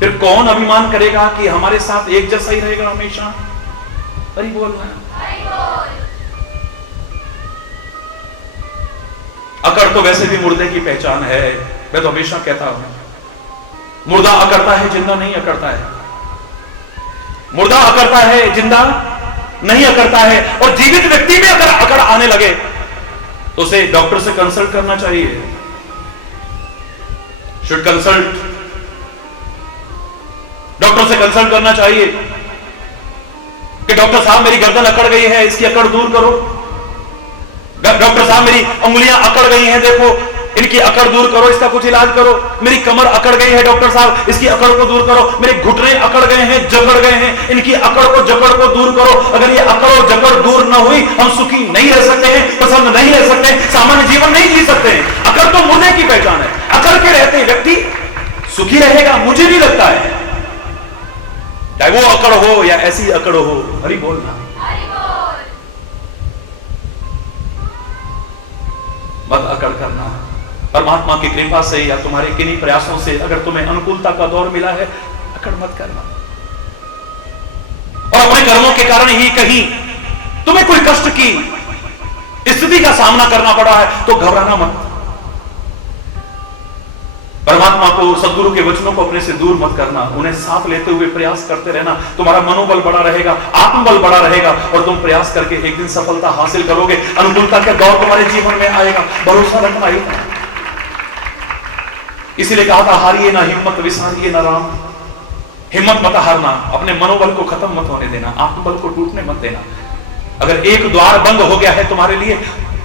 फिर कौन अभिमान करेगा कि हमारे साथ एक जैसा ही रहेगा हमेशा। हरि बोलना। अकड़ तो वैसे भी मुर्दे की पहचान है। मैं तो हमेशा कहता हूं मुर्दा अकड़ता है, जिंदा नहीं अकड़ता है। मुर्दा अकड़ता है, जिंदा नहीं अकड़ता है। और जीवित व्यक्ति में अगर अकड़ आने लगे तो उसे डॉक्टर से कंसल्ट करना चाहिए। शुड कंसल्ट, डॉक्टर से कंसल्ट करना चाहिए कि डॉक्टर साहब मेरी गर्दन अकड़ गई है, इसकी अकड़ दूर करो। डॉक्टर साहब मेरी उंगलियां अकड़ गई हैं, देखो इनकी अकड़ दूर करो, इसका कुछ इलाज करो। मेरी कमर अकड़ गई है डॉक्टर साहब, इसकी अकड़ को दूर करो। मेरे घुटने अकड़ गए हैं, जकड़ गए हैं, इनकी अकड़ को जकड़ को दूर करो। अगर ये अकड़ और जकड़ दूर ना हुई हम सुखी नहीं रह सकते हैं, प्रसन्न नहीं रह सकते, सामान्य जीवन नहीं जी सकते हैं। अकड़ तो मुर्दे की पहचान है। अकड़ के रहते व्यक्ति सुखी रहेगा, मुझे नहीं लगता है, चाहे वो अकड़ हो या ऐसी अकड़ हो। हरि बोलना। मत अकड़ करना। परमात्मा की कृपा से या तुम्हारे किन्हीं प्रयासों से अगर तुम्हें अनुकूलता का दौर मिला है, अकड़ मत करना। और अपने कर्मों के कारण ही कहीं तुम्हें कोई कष्ट की स्थिति का सामना करना पड़ा है तो घबराना मत। परमात्मा को, सद्गुरु के वचनों को अपने से दूर मत करना, उन्हें साथ लेते हुए प्रयास करते रहना। तुम्हारा मनोबल बड़ा रहेगा, आत्मबल बड़ा रहेगा और तुम प्रयास करके एक दिन सफलता हासिल करोगे। अनुकूलता का दौर तुम्हारे जीवन में आएगा, भरोसा रखना ही। इसीलिए कहा था हारिए ना हिम्मत, विसारिए ना राम। हिम्मत मत हारना, अपने मनोबल को खत्म मत होने देना, आत्मबल को टूटने मत देना। अगर एक द्वार बंद हो गया है तुम्हारे लिए,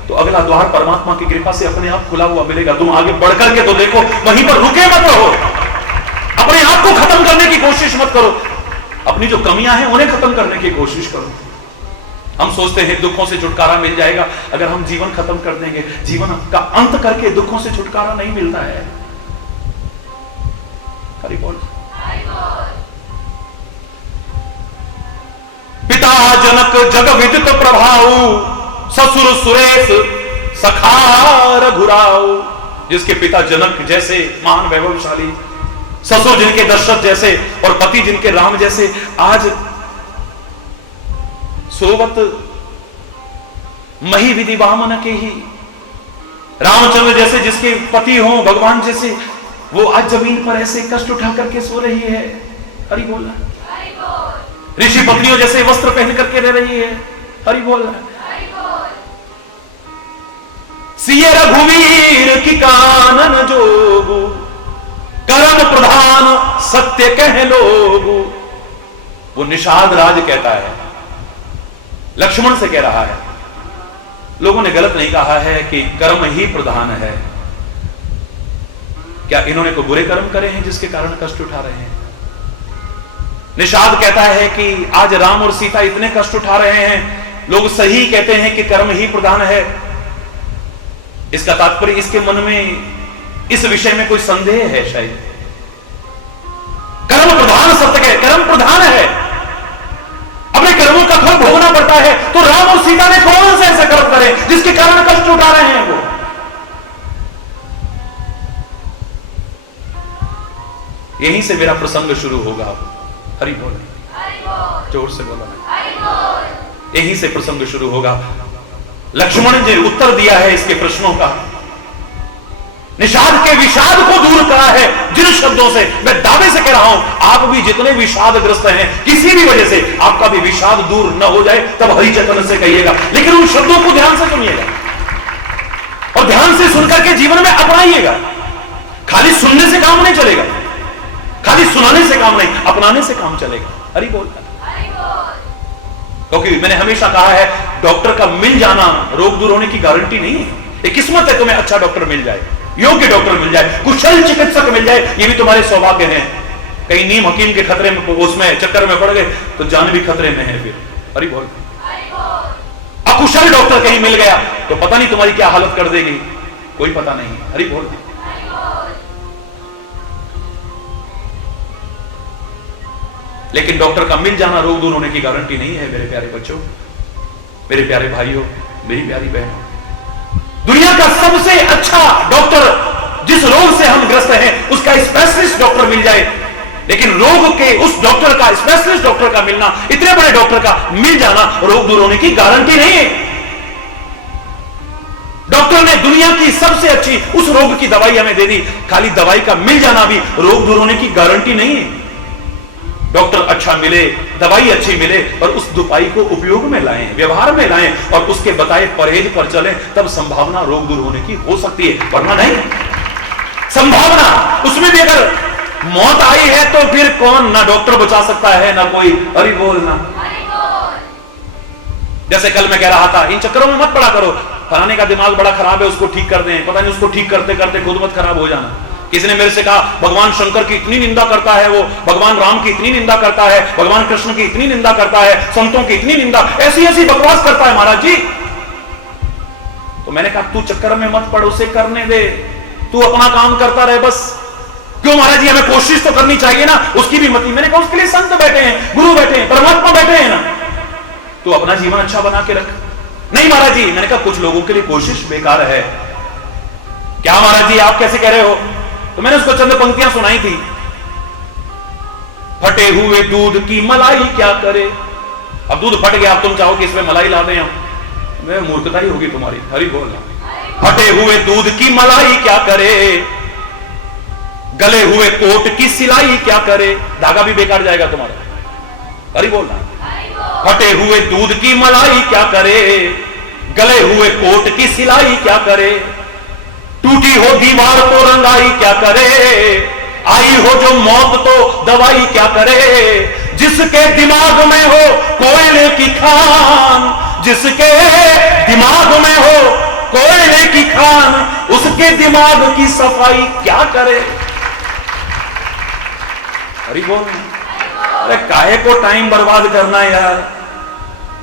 तो अगला द्वार परमात्मा की कृपा से अपने आप खुला हुआ मिलेगा। तुम आगे बढ़ करके तो देखो, वहीं पर रुके मत रहो। अपने आप को खत्म करने की कोशिश मत करो, अपनी जो कमियां हैं उन्हें खत्म करने की कोशिश करो। हम सोचते हैं दुखों से छुटकारा मिल जाएगा अगर हम जीवन खत्म कर देंगे। जीवन का अंत करके दुखों से छुटकारा नहीं मिलता है। हरि बोल। पिता जनक जग विदित प्रभाव, ससुर सुरेश सखा रघुराव। जिसके पिता जनक जैसे महान वैभवशाली, ससुर जिनके दशरथ जैसे और पति जिनके राम जैसे, आज सोवत मही विधि वामन के ही रामचंद्र जैसे जिसके पति हो भगवान जैसे, वो आज जमीन पर ऐसे कष्ट उठा करके सो रही है। हरि बोल। ऋषि पत्नियों जैसे वस्त्र पहन करके रह रही है। हरि बोल। सिय रघुवीर की कानन जोगु, कर्म प्रधान सत्य कह लोगु। वो निषाद राज कहता है, लक्ष्मण से कह रहा है। लोगों ने गलत नहीं कहा है कि कर्म ही प्रधान है। क्या इन्होंने कोई बुरे कर्म करे हैं जिसके कारण कष्ट उठा रहे हैं? निषाद कहता है कि आज राम और सीता इतने कष्ट उठा रहे हैं, लोग सही कहते हैं कि कर्म ही प्रधान है। इसका तात्पर्य इसके मन में इस विषय में कोई संदेह है शायद। कर्म प्रधान सत्य है, कर्म प्रधान है, अपने कर्मों का फल भोगना पड़ता है। तो राम और सीता ने कौन से ऐसे कर्म करे जिसके कारण कष्ट उठा रहे हैं? वो यहीं से मेरा प्रसंग शुरू होगा। हरि बोल। जोर से बोला। यहीं से प्रसंग शुरू होगा। लक्ष्मण ने उत्तर दिया है इसके प्रश्नों का, निषाद के विषाद को दूर करा है जिन शब्दों से। मैं दावे से कह रहा हूं, आप भी जितने विषादग्रस्त हैं, किसी भी वजह से आपका भी विषाद दूर न हो जाए, तब हरि चैतन्य से कहिएगा। लेकिन उन शब्दों को ध्यान से सुनिएगा और ध्यान से सुनकर के जीवन में अपनाइएगा। खाली सुनने से काम नहीं चलेगा, खाली सुनाने से काम नहीं, अपनाने से काम चलेगा। हरि बोल। क्योंकि मैंने हमेशा कहा है, डॉक्टर का मिल जाना रोग दूर होने की गारंटी नहीं है। एक किस्मत है तुम्हें अच्छा डॉक्टर मिल जाए, योग्य डॉक्टर मिल जाए, कुशल चिकित्सक मिल जाए, ये भी तुम्हारे सौभाग्य हैं। कहीं नीम हकीम के खतरे में, उसमें चक्कर में पड़ गए तो जान भी खतरे में है फिर। हरि बोल। अकुशल डॉक्टर कहीं मिल गया तो पता नहीं तुम्हारी क्या हालत कर देगी, कोई पता नहीं। हरि बोल। लेकिन डॉक्टर का मिल जाना रोग दूर होने की गारंटी नहीं है मेरे प्यारे बच्चों, मेरे प्यारे भाइयों, मेरी प्यारी बहनों। दुनिया का सबसे अच्छा डॉक्टर जिस रोग से हम ग्रस्त हैं उसका स्पेशलिस्ट डॉक्टर मिल जाए, लेकिन रोग के उस डॉक्टर का, स्पेशलिस्ट डॉक्टर का मिलना, इतने बड़े डॉक्टर का मिल जाना रोग दूर होने की गारंटी नहीं है। डॉक्टर ने दुनिया की सबसे अच्छी उस रोग की दवाई हमें दे दी, खाली दवाई का मिल जाना भी रोग दूर होने की गारंटी नहीं है। डॉक्टर अच्छा मिले, दवाई अच्छी मिले और उस दवाई को उपयोग में लाएं, व्यवहार में लाएं और उसके बताए परहेज पर चलें, तब संभावना रोग दूर होने की हो सकती है, वरना नहीं। संभावना उसमें भी अगर मौत आई है तो फिर कौन, ना डॉक्टर बचा सकता है ना कोई। हरि बोल ना। जैसे कल मैं कह रहा था, इन चक्करों में मत पड़ा करो, फलाने का दिमाग बड़ा खराब है उसको ठीक कर दें, पता नहीं उसको ठीक करते करते खुद मत खराब हो जाना। किसी ने मेरे से कहा भगवान शंकर की इतनी निंदा करता है, वो भगवान राम की इतनी निंदा करता है, भगवान कृष्ण की इतनी निंदा करता है, संतों की इतनी निंदा, ऐसी ऐसी बकवास करता है महाराज जी। तो मैंने कहा तू चक्कर में मत पड़, उसे करने दे, तू अपना काम करता रहे बस। क्यों महाराज जी, हमें कोशिश तो करनी चाहिए ना, उसकी भी मत। मैंने कहा उसके लिए संत बैठे हैं, गुरु बैठे हैं, परमात्मा बैठे हैं ना, तू अपना जीवन अच्छा बना के रख। नहीं महाराज जी, मैंने कहा कुछ लोगों के लिए कोशिश बेकार है। क्या महाराज जी आप कैसे कह रहे हो? तो मैंने उसको चंद पंक्तियां सुनाई थी। फटे हुए दूध की मलाई क्या करे। अब दूध फट गया, अब तुम चाहो कि इसमें मलाई ला दें, मैं मूर्खता ही होगी तुम्हारी। हरि बोल। फटे हुए दूध की मलाई क्या करे, गले हुए कोट की सिलाई क्या करे, धागा भी बेकार जाएगा तुम्हारा। हरि बोल। फटे हुए दूध की मलाई क्या करे, गले हुए कोट की सिलाई क्या करे। टूटी हो दीवार तो रंगाई क्या करे, आई हो जो मौत तो दवाई क्या करे। जिसके दिमाग में हो कोयले की खान, जिसके दिमाग में हो कोयले की खान, उसके दिमाग की सफाई क्या करे। अरे बोल, अरे काहे को टाइम बर्बाद करना है यार।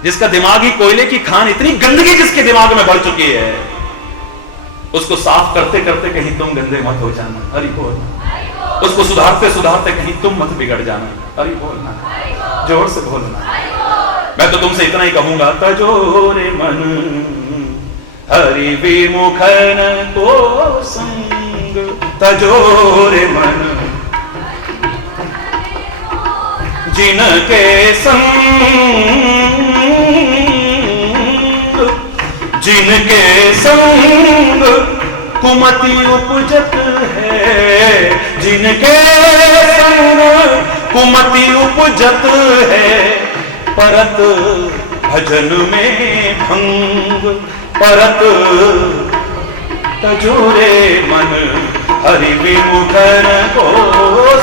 जिसका दिमाग ही कोयले की खान, इतनी गंदगी जिसके दिमाग में भर चुकी है, उसको साफ करते करते कहीं तुम गंदे मत हो जाना। हरि बोल, उसको सुधारते सुधारते कहीं तुम मत बिगड़ जाना। हरि बोलना, जोर से बोलना। मैं तो तुमसे इतना ही कहूंगा, तजोरे मन हरि विमुखन को संग, तजोरे मन जिनके संग, जिनके संग कुमति उपजत है, जिनके संग कुमति उपजत है। परत भजन में भंग, परत तजोरे मन हरि विमुखन को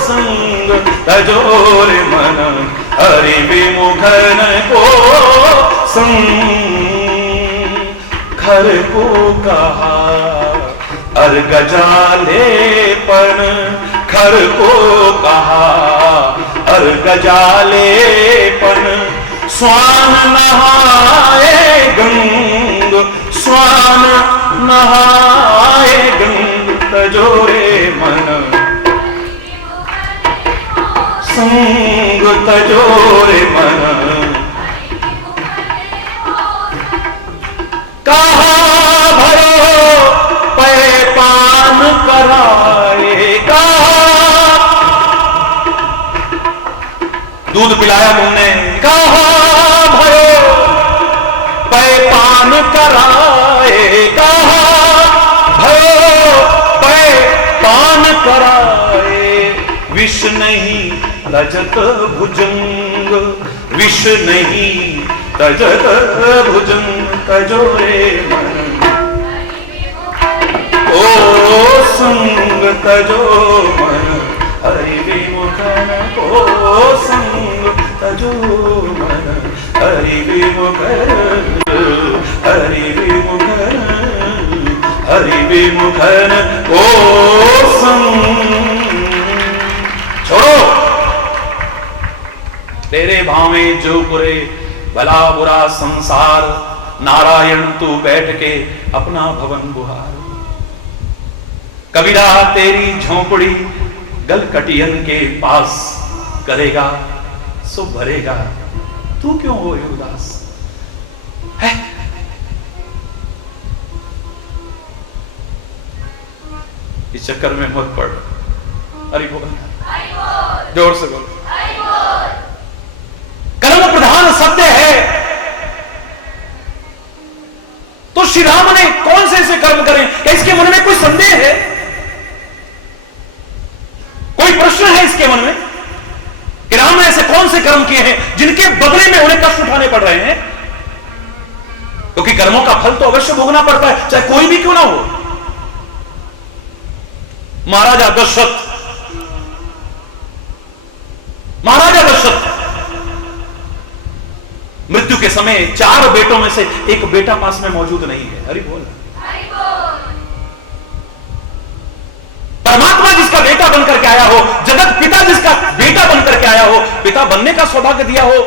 संग, तजोरे मन हरि विमुखन को संग। घर को कहा अर्घ जालेपन, घर को कहा अर्घ जालेपन। स्वान नहाए गंग, स्वान नहाए गंग, तजोरे मन संग, तजोरे मन। कहा भयो पै पान कराएगा, दूध पिलाया तुमने। कहा भयो पै पान कराए, कहा भयो पै पान कराए। विष नहीं तजत भुजंग, विष नहीं तजत भुजंग, तजोरे मन ओ संग, तजो मन हरि विमुखन को संग, तजो मन हरि विमुखन, हरि विमुखन, हरि विमुखन को संग। छोड़ो तेरे भावे जो पुरे भला बुरा संसार, नारायण तू बैठ के अपना भवन बुहार। कबीरा तेरी झोंपड़ी गलकटियन के पास, करेगा सो भरेगा, तू क्यों हो उदास है। इस चक्कर में मत पड़। अरे बोल, जोर से बोल। कर्म प्रधान सत्य है, तो श्री राम ने कौन से ऐसे कर्म करें? क्या इसके मन में कोई संदेह है, कोई प्रश्न है इसके मन में कि राम ने ऐसे कौन से कर्म किए हैं जिनके बदले में उन्हें कष्ट उठाने पड़ रहे हैं? क्योंकि कर्मों का फल तो अवश्य भोगना पड़ता है, चाहे कोई भी क्यों ना हो। महाराजा दशरथ, महाराजा दशरथ मृत्यु के समय 4 बेटों में से एक बेटा पास में मौजूद नहीं है। हरि बोल। परमात्मा जिसका बेटा बनकर के आया हो, जगत पिता जिसका बेटा बनकर के आया हो, पिता बनने का सौभाग्य दिया हो,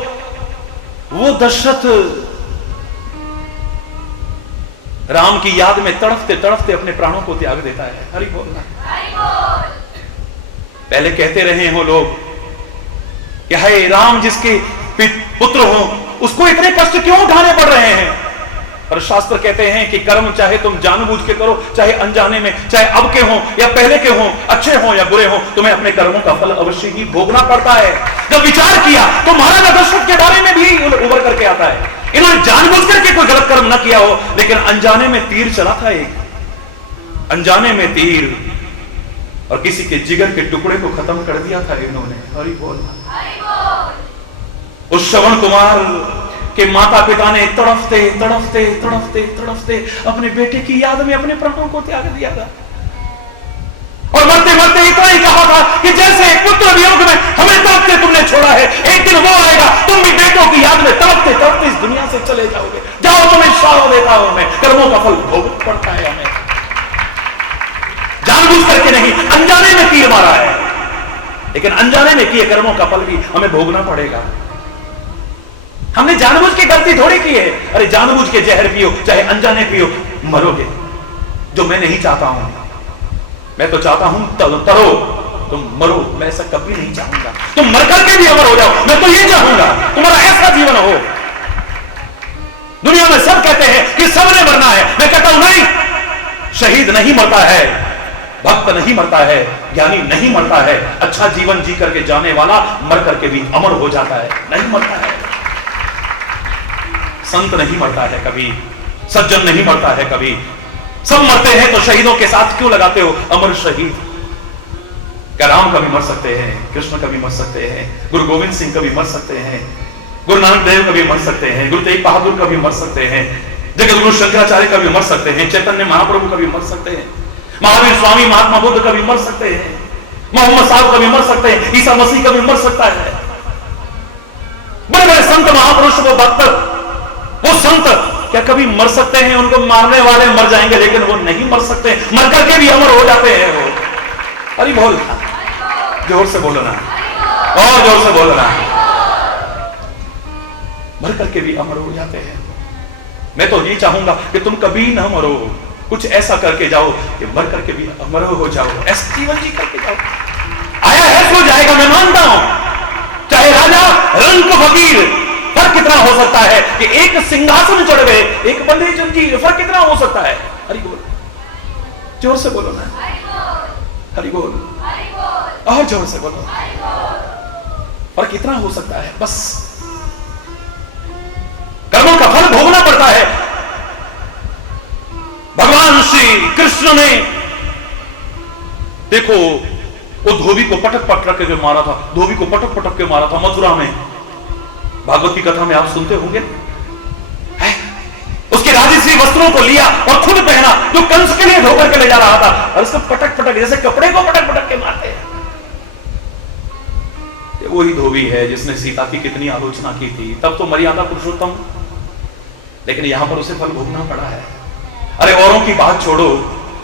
वो दशरथ राम की याद में तड़फते तड़फते अपने प्राणों को त्याग देता है। हरि बोलना। पहले कहते रहे हो लोग कि हे राम जिसके पुत्र हो, उसको इतने कष्ट क्यों उठाने पड़ रहे हैं? और शास्त्र कहते हैं कि कर्म चाहे तुम जानबूझ के करो, चाहे अनजाने में, चाहे अब के हो या पहले के हो, अच्छे हो या बुरे हो, तुम्हें अपने कर्मों का फल अवश्य ही भोगना पड़ता है। जब विचार किया तो महाराजा दशरथ के बारे में भी उभर करके आता है, इन्होंने जानबूझ करके कोई गलत कर्म न किया हो, लेकिन अनजाने में तीर चला था, एक अनजाने में तीर, और किसी के जिगर के टुकड़े को खत्म कर दिया था इन्होंने। हरि बोल। उस श्रवण कुमार कि माता पिता ने तड़फते तड़फते तड़फते तड़फते अपने बेटे की याद में अपने प्राणों को त्याग दिया था, और मरते मरते इतना ही कहा था कि जैसे पुत्र वियोग में हमें तड़पते तुमने छोड़ा है, एक दिन वो आएगा तुम भी बेटों की याद में तड़पते तड़पते इस दुनिया से चले जाओगे। जाओ तुम्हें शाह देता हूं मैं, कर्मों का फल भोगना पड़ता है हमें। जानबूझ करके नहीं, अनजाने में तीर मारा है, लेकिन अनजाने में किए कर्मों का फल भी हमें भोगना पड़ेगा। हमने जानबूझ के गलती थोड़ी की है। अरे जानबूझ के जहर पियो चाहे अनजाने पियो, मरोगे, जो मैं नहीं चाहता हूं। मैं तो चाहता हूं तरो, तुम मरो, मैं ऐसा कभी नहीं चाहूंगा। तुम मर करके भी अमर हो जाओ, मैं तो ये चाहूंगा तुम्हारा ऐसा जीवन हो। दुनिया में सब कहते हैं कि सबने मरना है, मैं कहता हूं नहीं, शहीद नहीं मरता है, भक्त नहीं मरता है, ज्ञानी नहीं मरता है, अच्छा जीवन जी करके जाने वाला मर करके भी अमर हो जाता है, नहीं मरता है। संत नहीं मरता है कभी, सज्जन नहीं मरता है कभी। सब मरते हैं तो शहीदों के साथ क्यों लगाते हो अमर शहीद? क्या राम कभी मर सकते हैं, कृष्ण कभी मर सकते हैं, गुरु गोविंद सिंह कभी मर सकते हैं, गुरु नानक देव कभी मर सकते हैं, गुरु तेग बहादुर कभी मर सकते हैं, जगत गुरु शंकराचार्य कभी मर सकते हैं, चैतन्य महाप्रभु कभी मर सकते हैं, महावीर स्वामी महात्मा बुद्ध कभी मर सकते हैं, मोहम्मद साहब कभी मर सकते हैं, ईसा मसीह कभी मर सकता है। बड़े बड़े संत महापुरुष, वो भक्त, वो संत क्या कभी मर सकते हैं? उनको मारने वाले मर जाएंगे, लेकिन वो नहीं मर सकते, मर करके भी अमर हो जाते हैं वो। अरे बोल, जोर से बोलना, और जोर से बोलना, मर करके भी अमर हो जाते हैं। मैं तो ये चाहूंगा कि तुम कभी ना मरो, कुछ ऐसा करके जाओ कि मर करके भी अमर हो जाओ, ऐसा जीवन जी करके जाओ। आया है सो जाएगा, मैं मानता हूं, चाहे राजा रंग फकीर, फर्क कितना हो सकता है कि एक सिंहासन चढ़ गए, एक बंधे जंजीर, फर्क कितना हो सकता है? हरि बोल, जोर से बोलो ना, हरि बोल, और जोर से बोलो, फर्क कितना हो सकता है? बस कर्मों का फल भोगना पड़ता है। भगवान श्री कृष्ण ने देखो वो धोबी को पटक पटक के मारा था, धोबी को पटक पटक के मारा था मथुरा में। भागवत की कथा में आप सुनते होंगे, उसके राजश्री वस्त्रों को लिया और खुद पहना, जो कंस के लिए धोकर के ले जा रहा था, और उसको पटक पटक, जैसे कपड़े को पटक पटक के मारते हैं। वही धोबी है जिसने सीता की कितनी आलोचना की थी, तब तो मर्यादा पुरुषोत्तम, लेकिन यहां पर उसे फल भोगना पड़ा है। अरे औरों की बात छोड़ो,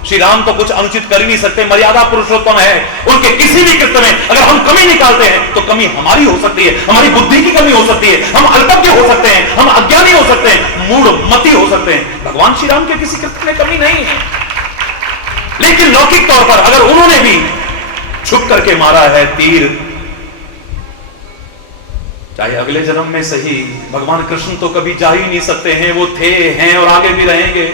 श्री राम तो कुछ अनुचित कर ही नहीं सकते, मर्यादा पुरुषोत्तम है। उनके किसी भी कृत्य में अगर हम कमी निकालते हैं तो कमी हमारी हो सकती है, हमारी बुद्धि की कमी हो सकती है, हम अल्पज्ञ हो सकते हैं, हम अज्ञानी हो सकते हैं, मूढ़मती हो सकते हैं। भगवान श्री राम के किसी कृत्य में कमी नहीं है, लेकिन लौकिक तौर पर अगर उन्होंने भी छुप करके मारा है तीर, चाहे अगले जन्म में सही, भगवान कृष्ण तो कभी जा ही नहीं सकते हैं, वो थे, हैं और आगे भी रहेंगे,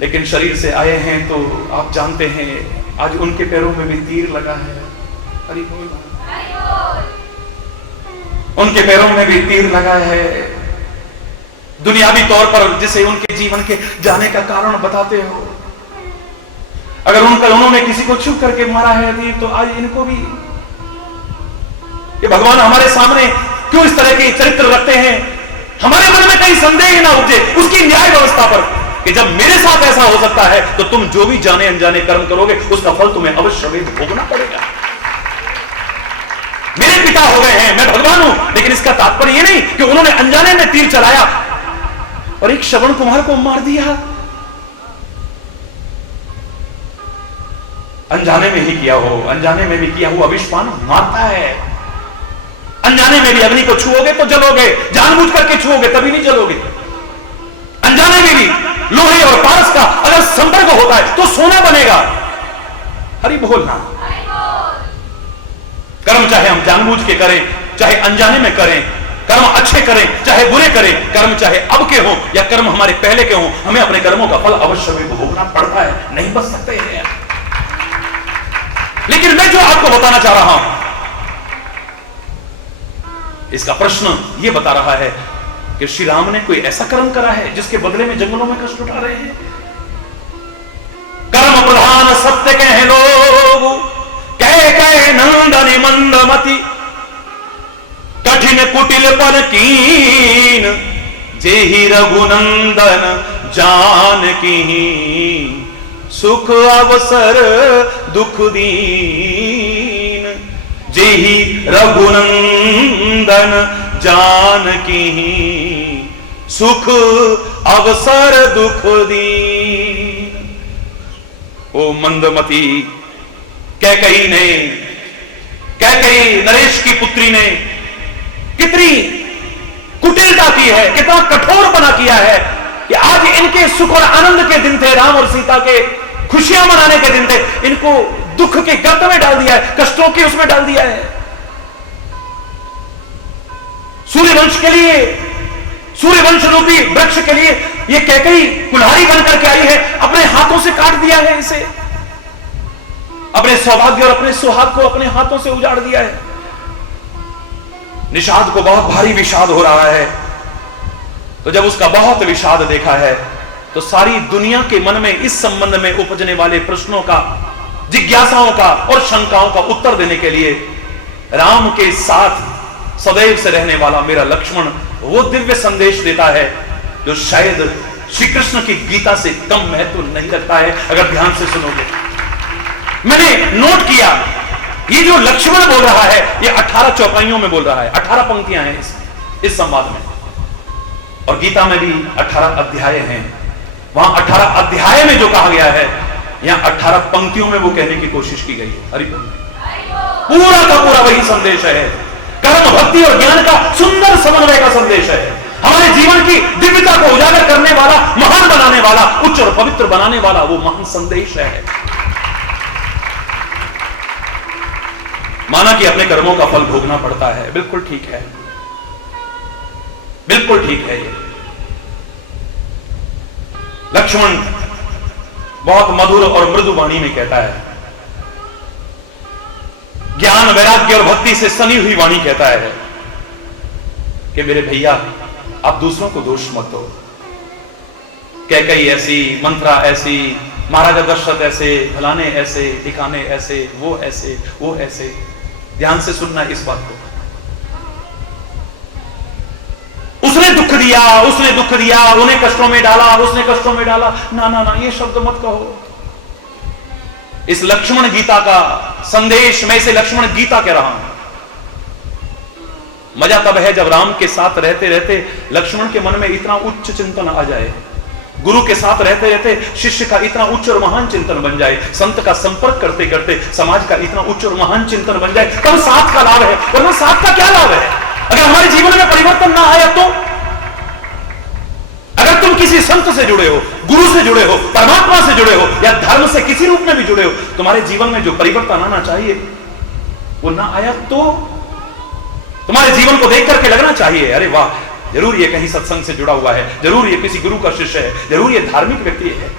लेकिन शरीर से आए हैं तो आप जानते हैं आज उनके पैरों में भी तीर लगा है। हरि बोल, उनके पैरों में भी तीर लगा है। दुनियावी तौर पर जिसे उनके जीवन के जाने का कारण बताते हो, अगर उन्होंने किसी को छुप करके मारा है तीर, तो आज इनको भी, ये भगवान हमारे सामने क्यों इस तरह के चरित्र रखते हैं? हमारे मन में कहीं संदेह ना उपजे उसकी न्याय व्यवस्था पर, कि जब मेरे साथ ऐसा हो सकता है तो तुम जो भी जाने अनजाने कर्म करोगे उसका फल तुम्हें अवश्य भोगना पड़ेगा। मेरे पिता हो गए हैं, मैं भगवान हूं, लेकिन इसका तात्पर्य यह नहीं कि उन्होंने अनजाने में तीर चलाया और एक श्रवण कुमार को मार दिया। अनजाने में ही किया हो, अनजाने में भी किया हुआ विषपान मारता है। अनजाने में भी अग्नि को छुओगे तो जलोगे, जानबूझ करके छुओगे तभी नहीं जलोगे। अनजाने में भी लोहे और पारस का अगर संपर्क होता है तो सोना बनेगा। हरि बोलना, कर्म चाहे हम जानबूझ के करें चाहे अनजाने में करें, कर्म अच्छे करें चाहे बुरे करें, कर्म चाहे अब के हो या कर्म हमारे पहले के हो, हमें अपने कर्मों का फल अवश्य भी भोगना पड़ता है, नहीं बच सकते हैं। लेकिन मैं जो आपको बताना चाह रहा हूं, इसका प्रश्न यह बता रहा है कि श्री राम ने कोई ऐसा कर्म करा है जिसके बदले में जंगलों में कष्ट उठा रहे हैं? कर्म प्रधान सत्य कहे लोग, कह कहे नंदनी मंदमती, कठिन कुटिल पर कीन, जेहि रघुनंदन जानकी, सुख अवसर दुख दीन। जेहि रघुनंदन जानकी, सुख अवसर दुख दीन। ओ मंदमती कैकेयी ने, कैकेयी नरेश की पुत्री ने कितनी कुटिलता की है, कितना कठोर बना किया है कि आज इनके सुख और आनंद के दिन थे, राम और सीता के खुशियां मनाने के दिन थे, इनको दुख के गर्त में डाल दिया है, कष्टों के उसमें डाल दिया है। सूर्यवंश के लिए, सूर्यवंश रूपी वृक्ष के लिए ये कैकेयी कुल्हाड़ी बनकर के आई है, अपने हाथों से काट दिया है इसे, अपने सौभाग्य और अपने सुहाग को अपने हाथों से उजाड़ दिया है। निषाद को बहुत भारी विषाद हो रहा है, तो जब उसका बहुत विषाद देखा है तो सारी दुनिया के मन में इस संबंध में उपजने वाले प्रश्नों का, जिज्ञासाओं का और शंकाओं का उत्तर देने के लिए राम के साथ सदैव से रहने वाला मेरा लक्ष्मण वो दिव्य संदेश देता है जो शायद श्री कृष्ण की गीता से कम महत्व नहीं रखता है। अगर ध्यान से सुनोगे, मैंने नोट किया ये जो लक्ष्मण बोल रहा है ये 18 चौपाइयों में बोल रहा है, 18 पंक्तियां हैं इस संवाद में, और गीता में भी 18 अध्याय हैं। वहां 18 अध्याय में जो कहा गया है यहां 18 पंक्तियों में वो कहने की कोशिश की गई है। हरि बोल। पूरा का पूरा वही संदेश है, कर्म भक्ति और ज्ञान का सुंदर समन्वय का संदेश है, हमारे जीवन की दिव्यता को उजागर करने वाला, महान बनाने वाला, उच्च और पवित्र बनाने वाला वो महान संदेश है। माना कि अपने कर्मों का फल भोगना पड़ता है, बिल्कुल ठीक है, बिल्कुल ठीक है। ये लक्ष्मण बहुत मधुर और मृदु वाणी में कहता है, ज्ञान वैराग्य और भक्ति से सनी हुई वाणी कहता है कि मेरे भैया आप दूसरों को दोष मत दो। कैकेयी ऐसी, मंत्रा ऐसी, महाराजा दशरथ ऐसे, फलाने ऐसे, ठिकाने ऐसे, वो ऐसे, वो ऐसे। ध्यान से सुनना इस बात को। उसने दुख दिया, उसने दुख दिया, उन्हें कष्टों में डाला, उसने कष्टों में डाला। ना ना ना, ये शब्द मत कहो। इस लक्ष्मण गीता का संदेश, मैं इसे लक्ष्मण गीता कह रहा हूं। मजा तब है जब राम के साथ रहते रहते लक्ष्मण के मन में इतना उच्च चिंतन आ जाए, गुरु के साथ रहते रहते शिष्य का इतना उच्च और महान चिंतन बन जाए, संत का संपर्क करते करते समाज का इतना उच्च और महान चिंतन बन जाए, तब साथ का लाभ है। वरना साथ का क्या लाभ है अगर हमारे जीवन में परिवर्तन ना आया तो? अगर तुम किसी संत से जुड़े हो, गुरु से जुड़े हो, परमात्मा से जुड़े हो या धर्म से किसी रूप में भी जुड़े हो, तुम्हारे जीवन में जो परिवर्तन आना चाहिए वो ना आया तो तुम्हारे जीवन को देख करके लगना चाहिए अरे वाह, जरूर ये कहीं सत्संग से जुड़ा हुआ है, जरूर ये किसी गुरु का शिष्य है, जरूर ये धार्मिक व्यक्ति है।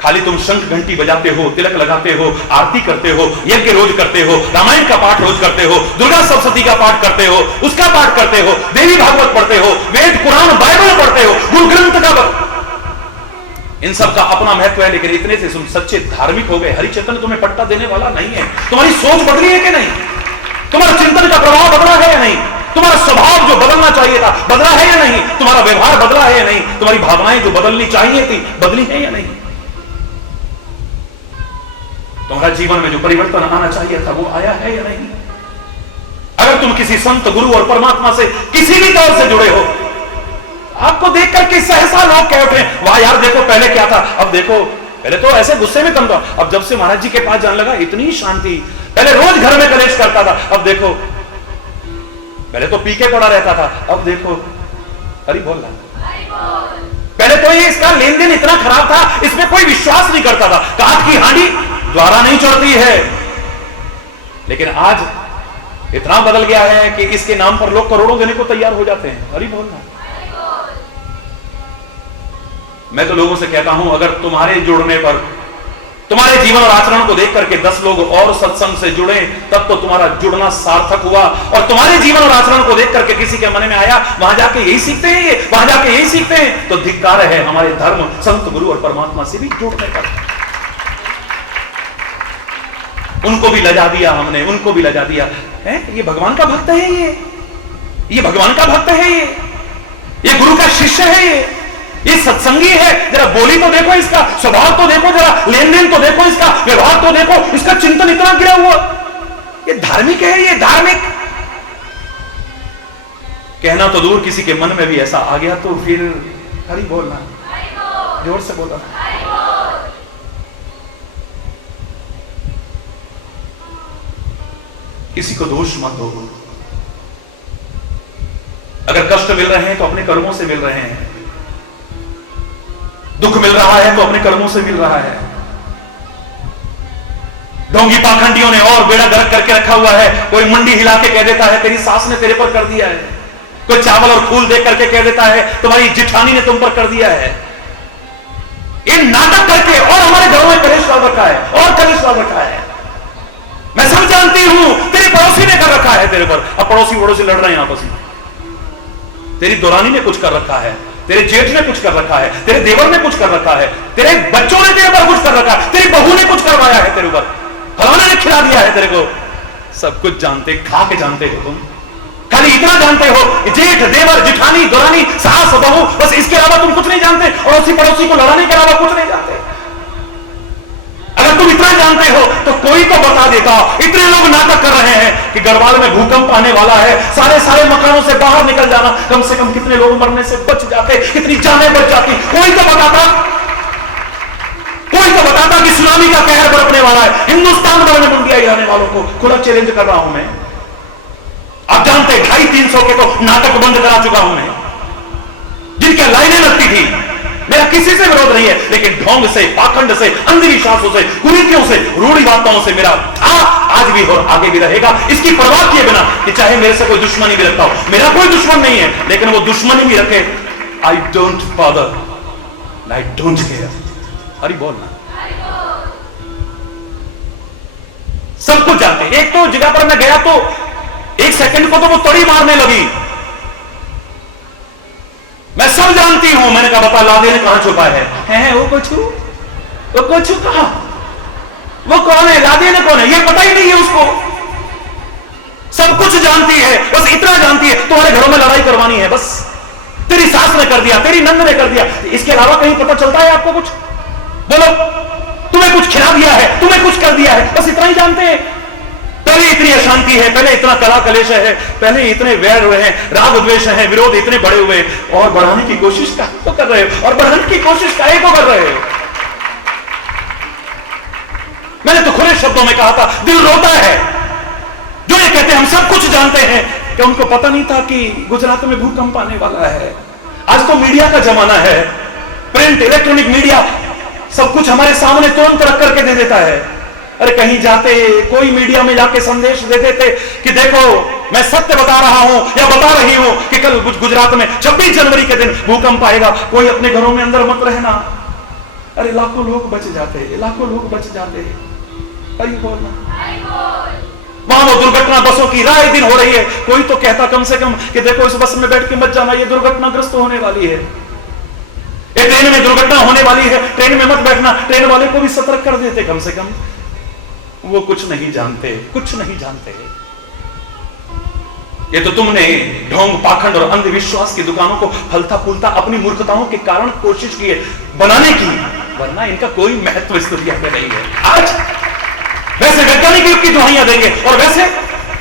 खाली तुम शंख घंटी बजाते हो, तिलक लगाते हो, आरती करते हो, यज्ञ रोज करते हो, रामायण का पाठ रोज करते हो, दुर्गा सप्तशती का पाठ करते हो, उसका पाठ करते हो, देवी भागवत पढ़ते हो, वेद कुरान बाइबल पढ़ते हो, गुरु ग्रंथ का, इन सब का अपना महत्व है, लेकिन इतने से तुम सच्चे धार्मिक हो गए। हरिचेतन तुम्हें पट्टा देने वाला नहीं है। तुम्हारी सोच बदली है कि नहीं? तुम्हारा चिंतन का प्रभाव बदला है या नहीं? तुम्हारा स्वभाव जो बदलना चाहिए था बदला है या नहीं? तुम्हारा व्यवहार बदला है या नहीं? तुम्हारी भावनाएं जो बदलनी चाहिए थी बदली है या नहीं? तुम्हारा जीवन में जो परिवर्तन आना चाहिए था वो आया है या नहीं? अगर तुम किसी संत, गुरु और परमात्मा से किसी भी तौर से जुड़े हो, आपको देख करके सहसा लोग कह उठे, वाह यार देखो पहले क्या था, अब देखो, पहले तो ऐसे गुस्से में कम था, अब जब से महाराज जी के पास जाने लगा इतनी शांति, पहले रोज घर में कलेश करता था, अब देखो, पहले तो पीके पड़ा रहता था, अब देखो, हरि बोल रहा, पहले तो ये इसका लेन देन इतना खराब था, इसमें कोई विश्वास नहीं करता था, काठ की हांडी द्वारा नहीं चढ़ती है, लेकिन आज इतना बदल गया है कि इसके नाम पर लोग करोड़ों देने को तैयार हो जाते हैं। हरि बोल रहा। मैं तो लोगों से कहता हूं, अगर तुम्हारे जुड़ने पर, तुम्हारे जीवन और आचरण को देख करके 10 लोग और सत्संग से जुड़े, तब तो तुम्हारा जुड़ना सार्थक हुआ। और तुम्हारे जीवन और आचरण को देख करके किसी के मन में आया वहां जाके यही सीखते हैं, ये वहां जाके यही सीखते हैं, तो धिक्कार है हमारे धर्म, संत, गुरु और परमात्मा से भी जुड़ने पर। उनको भी लजा दिया हमने, उनको भी लजा दिया है। ये भगवान का भक्त है, ये भगवान का भक्त है, ये गुरु का शिष्य है, ये सत्संगी है। जरा बोली तो देखो, इसका स्वभाव तो देखो, जरा लेन देन तो देखो, इसका व्यवहार तो देखो, इसका चिंतन इतना गिरा हुआ। ये धार्मिक है, ये धार्मिक। कहना तो दूर, किसी के मन में भी ऐसा आ गया तो फिर हरि बोलना, जोर से बोलना। किसी को दोष मत दो। अगर कष्ट मिल रहे हैं तो अपने कर्मों से मिल रहे हैं, दुख मिल रहा है तो अपने कर्मों से मिल रहा है। ढोंगी पाखंडियों ने और बेड़ा गर्क करके रखा हुआ है। कोई मंडी हिला के कह देता है तेरी सास ने तेरे पर कर दिया है, कोई चावल और फूल देख करके कह देता है तुम्हारी जिठानी ने तुम पर कर दिया है। ये नाटक करके और हमारे घरों में कलेश डाल रखा है, और कलेश डाल रखा है। मैं सब जानती हूं, तेरे पड़ोसी ने कर रखा है तेरे पर। अब पड़ोसी वड़ोसी लड़ रहे हैं आपस में। तेरी दुरानी ने कुछ कर रखा है, तेरे जेठ ने कुछ कर रखा है, तेरे देवर ने कुछ कर रखा है, तेरे बच्चों ने तेरे पर कुछ कर रखा है, तेरी बहू ने कुछ करवाया है तेरे ऊपर, फलाने ने खिला दिया है तेरे को। सब कुछ जानते, खा के जानते हो तुम। खाली इतना जानते हो जेठ, देवर, जिठानी, दुरानी, सास, बहू, बस इसके अलावा तुम कुछ नहीं जानते। और उसी पड़ोसी को लड़ाने के अलावा कुछ नहीं जानते। अगर तुम इतना जानते हो तो कोई तो बता देता। इतने लोग नाटक कर रहे हैं कि गढ़वाल में भूकंप आने वाला है, सारे मकानों से बाहर निकल जाना। कम से कम कितने लोग मरने से बच जाते, कितनी जानें बच जाती। कोई तो बताता कि सुनामी का कहर बरपने वाला है, हिंदुस्तान भर में मुंडिया आने वालों को खुला चैलेंज कर रहा हूं मैं। आप जानते 250-300 के तो नाटक बंद करा चुका हूं मैं, जिनकी लाइनें लगती थी। मेरा किसी से विरोध नहीं है, लेकिन ढोंग से, पाखंड से, अंधविश्वासों से, कुरीतियों से, रूढ़िवादिताओं से मेरा था, आज भी और आगे भी रहेगा। इसकी परवाह किए बिना कि चाहे मेरे से कोई दुश्मनी भी रखता हो। मेरा कोई दुश्मन नहीं है, लेकिन वो दुश्मनी भी रखे, I don't bother, I don't care. Hari बोलना। सब कुछ जानते। एक तो जगह पर मैं गया तो 1 सेकंड को तो वो तड़ी मारने लगी। मैं सब जानती हूं। मैंने कहा बता लादे ने कहां छुपा है? वो कोचू कहा? वो कौन है? लादे ने कौन है? ये पता ही नहीं है उसको। सब कुछ जानती है, बस इतना जानती है तुम्हारे घरों में लड़ाई करवानी है। बस तेरी सास ने कर दिया, तेरी नंद ने कर दिया, इसके अलावा कहीं पता चलता है आपको कुछ? बोलो, तुम्हें कुछ खिला दिया है, तुम्हें कुछ कर दिया है, बस इतना ही जानते हैं। पहले इतनी अशांति है, पहले इतना कला कलेश है, पहले इतने वैर हैं, राग द्वेष हैं, विरोध इतने बड़े हुए, और बढ़ाने की कोशिश काहे को कर रहे हो? और बढ़ाने की कोशिश काहे को कर रहे हो? मैंने तो खुले शब्दों में कहा था, दिल रोता है जो ये कहते हैं हम सब कुछ जानते हैं। क्या उनको पता नहीं था कि गुजरात में भूकंप आने वाला है? आज तो मीडिया का जमाना है, प्रिंट, इलेक्ट्रॉनिक मीडिया सब कुछ हमारे सामने तुरंत रख करके दे देता है। अरे कहीं जाते कोई मीडिया में जाके संदेश दे देते कि देखो मैं सत्य बता रहा हूं या बता रही हूं कि कल गुजरात में 26 जनवरी के दिन भूकंप आएगा, कोई अपने घरों में अंदर मत रहना। अरे लाखों लोग बच जाते, लाखों लोग बच जाते। अरे बोलना। वहां वो दुर्घटना बसों की राय दिन हो रही है, कोई तो कहता कम से कम कि देखो इस बस में बैठ के मत जाना, ये दुर्घटनाग्रस्त होने वाली है, ये ट्रेन में दुर्घटना होने वाली है, ट्रेन में मत बैठना। ट्रेन वाले को भी सतर्क कर देते कम से कम। वो कुछ नहीं जानते, कुछ नहीं जानते। ये तो तुमने ढोंग, पाखंड और अंधविश्वास की दुकानों को फलता फूलता अपनी मूर्खताओं के कारण कोशिश की है बनाने की, वरना इनका कोई महत्व इस दुनिया में नहीं है। आज वैसे वैज्ञानिक युग की दुहाइयां देंगे, और वैसे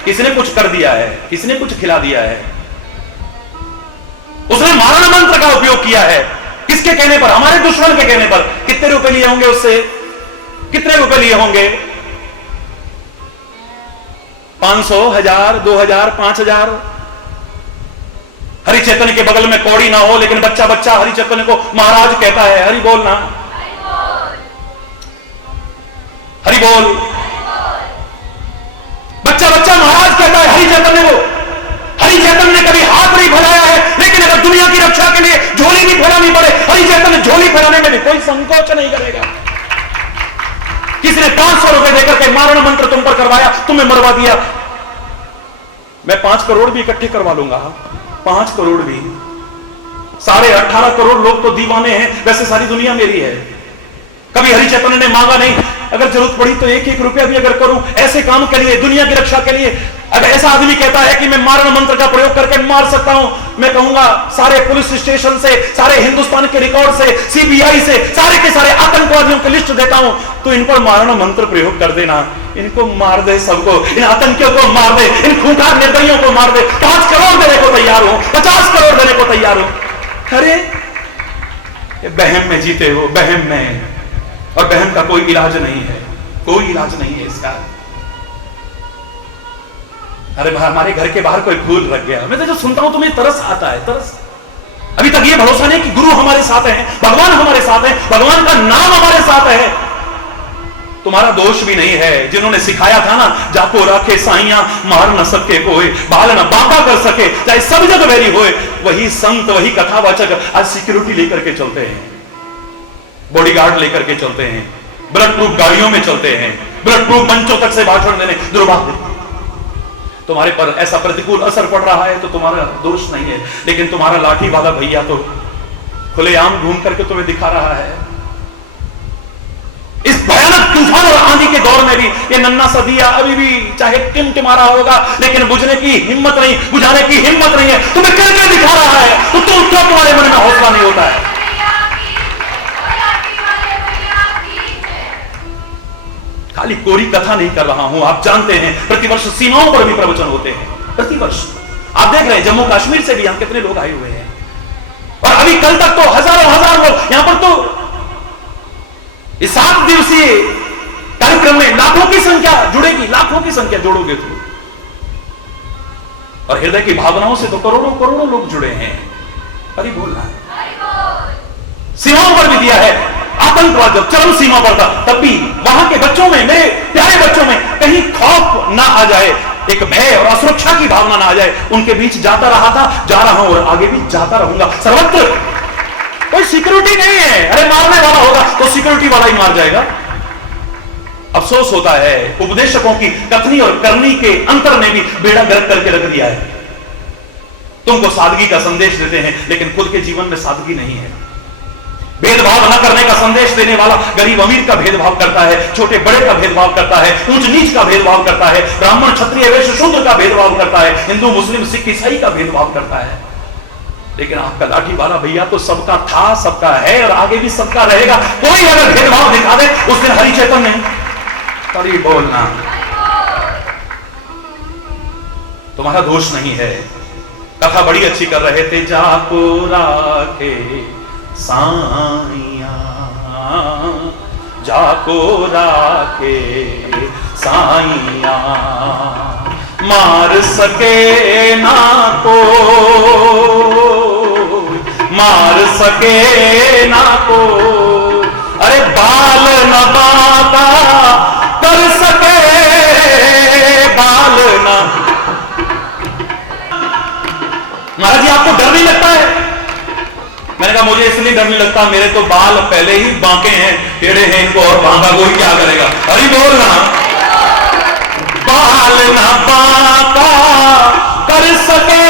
किसने कुछ कर दिया है, किसने कुछ खिला दिया है। उसने मारण मंत्र का उपयोग किया है, किसके कहने पर? हमारे दुश्मन के कहने पर। कितने रुपए लिए होंगे उससे? कितने रुपए लिए होंगे? 500, 1000, 2000, 5000। हरि चैतन्य के बगल में कौड़ी ना हो, लेकिन बच्चा बच्चा हरि चैतन्य को महाराज कहता है। हरि बोलना, हरि बोल। बच्चा बच्चा महाराज कहता है हरि चैतन्य को। हरि चैतन्य ने कभी हाथ नहीं फैलाया है, लेकिन अगर दुनिया की रक्षा के लिए झोली भी फैलानी पड़े, हरि चैतन्य झोली फैलाने में भी कोई संकोच नहीं करेगा। किसी ने 500 रुपए देकर के मारण मंत्र तुम पर करवाया, तुम्हें मरवा दिया, मैं 5 करोड़ भी इकट्ठे करवा लूंगा। 5 करोड़ भी। 18.5 करोड़ लोग तो दीवाने हैं, वैसे सारी दुनिया मेरी है। कभी हरि चैतन्य ने मांगा नहीं अगर जरूरत पड़ी तो एक एक रुपया भी अगर करूं ऐसे काम के लिए, दुनिया की रक्षा के लिए। अगर ऐसा आदमी कहता है कि मैं मारण मंत्र का प्रयोग करके मार सकता हूं, मैं कहूंगा सारे पुलिस स्टेशन से, सारे हिंदुस्तान के रिकॉर्ड से, सीबीआई से, सारे के सारे आतंकवादियों की लिस्ट देता हूं, तो इन पर मारण मंत्र प्रयोग कर देना, इनको मार दे, सबको, इन आतंकियों को मार दे, इन खूंखार निर्दयियों को मार दे, 5 करोड़ देने को तैयार हो, 50 करोड़ देने को तैयार हो। अरे ये बहम में जीते हो, बहम में, और बहम का कोई इलाज नहीं है, कोई इलाज नहीं है इसका। अरे हमारे घर के बाहर कोई फूल रख गया, मैं तो जो सुनता हूं तो मुझे तरस आता है, तरस। अभी तक ये भरोसा नहीं कि गुरु हमारे साथ है, भगवान हमारे साथ है, भगवान का नाम हमारे साथ है। तुम्हारा दोष भी नहीं है, जिन्होंने सिखाया था ना, जाको राखे साइया मार न सके कोई, बाल न बांका कर सके, चाहे सब जग वेरी होए, वही संत, वही कथावाचक आज सिक्योरिटी लेकर के चलते हैं, बॉडीगार्ड लेकर के चलते हैं, ब्लड प्रूफ गाड़ियों में चलते हैं, ब्लड प्रूफ मंचों तक से भाषण देने। दुर्भाग्य, तुम्हारे पर ऐसा प्रतिकूल असर पड़ रहा है तो तुम्हारा दोष नहीं है, लेकिन तुम्हारा लाठी वाला भैया तो खुलेआम घूम करके तुम्हें दिखा रहा है। इस भयानक तूफान और आंधी के दौर में भी ये नन्ना सा दिया अभी भी चाहे टिमटिमा रहा होगा, लेकिन बुझने की हिम्मत नहीं, बुझाने की हिम्मत नहीं है, तुम्हें करके दिखा रहा है, तो तुम क्यों, तुम्हारे मन में हौसला नहीं होता है? खाली कोरी कथा नहीं कर रहा हूं, आप जानते हैं प्रतिवर्ष सीमाओं पर भी प्रवचन होते हैं, प्रतिवर्ष। आप देख रहे हैं जम्मू कश्मीर से भी यहां कितने लोग आए हुए हैं, और अभी कल तक तो हजारों लोग यहां पर, तो इस 7 दिवसीय कार्यक्रम में लाखों की संख्या जुड़ेगी, लाखों की संख्या जोड़ोगे तो, और हृदय की भावनाओं से तो करोड़ों करोड़ों लोग जुड़े हैं। अरे बोलना सीमाओं पर भी दिया है, आतंकवाद जब चरम सीमा पर था तब भी वहां के बच्चों में, मेरे प्यारे बच्चों में कहीं खौफ ना आ जाए, एक भय और असुरक्षा की भावना ना आ जाए। उनके बीच जाता रहा था, जा रहा हूं और आगे भी जाता रहूंगा। सर्वत्र कोई सिक्योरिटी नहीं है, अरे मारने वाला होगा तो सिक्योरिटी वाला ही मार जाएगा। अफसोस होता है उपदेशकों की कथनी और करनी के अंतर ने भी बेड़ा गर्क करके रख दिया है। तुमको सादगी का संदेश देते हैं लेकिन खुद के जीवन में सादगी नहीं है। भेदभाव न करने का संदेश देने वाला गरीब अमीर का भेदभाव करता है, छोटे बड़े का भेदभाव करता है, ऊंच नीच का भेदभाव करता है, ब्राह्मण क्षत्रिय वैश्य शूद्र का भेदभाव करता है, हिंदू मुस्लिम सिख ईसाई का भेदभाव करता है। लेकिन आपका लाठी वाला भैया तो सबका था, सबका है और आगे भी सबका रहेगा। कोई अगर भेदभाव दिखा दे उस दिन हरि चेतन नहीं करी बोलना, तुम्हारा दोष नहीं है। कथा बड़ी अच्छी कर रहे थे, जाको राखे साइया जाको राखे साइया मार सके ना को, मार सके ना को, अरे बाल न बाता कर सके, बाल न। महाराज जी आपको डर नहीं लगता है? मैंने कहा मुझे इसलिए डर नहीं लगता, मेरे तो बाल पहले ही बांके हैं, टेढ़े हैं, इनको और बांका कोई क्या करेगा। अरे बोलना, बाल ना बांका कर सके,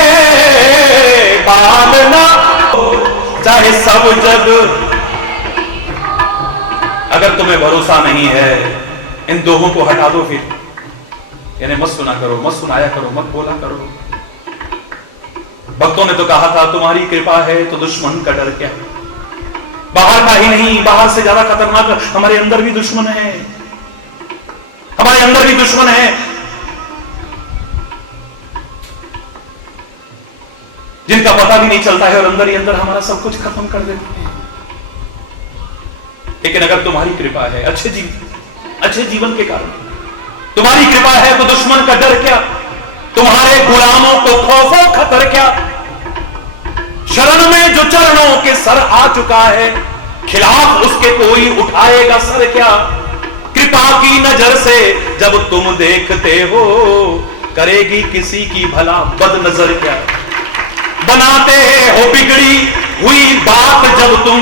बाल ना, चाहे सब जग। अगर तुम्हें भरोसा नहीं है इन दोहों को हटा दो, फिर इन्हें मत सुना करो, मत सुनाया करो, मत बोला करो। भक्तों ने तो कहा था तुम्हारी कृपा है तो दुश्मन का डर क्या। बाहर का ही नहीं, बाहर से ज्यादा खतरनाक हमारे अंदर भी दुश्मन है, हमारे अंदर भी दुश्मन है, जिनका पता भी नहीं चलता है और अंदर ही अंदर हमारा सब कुछ खत्म कर देते हैं। लेकिन अगर तुम्हारी कृपा है, अच्छे जीवन के कारण तुम्हारी कृपा है तो दुश्मन का डर क्या, तुम्हारे गुलामों को खौफो खतर क्या। शरण में जो चरणों के सर आ चुका है, खिलाफ उसके कोई उठाएगा सर क्या। कृपा की नजर से जब तुम देखते हो, करेगी किसी की भला बद नजर क्या। बनाते हो बिगड़ी हुई बात जब तुम,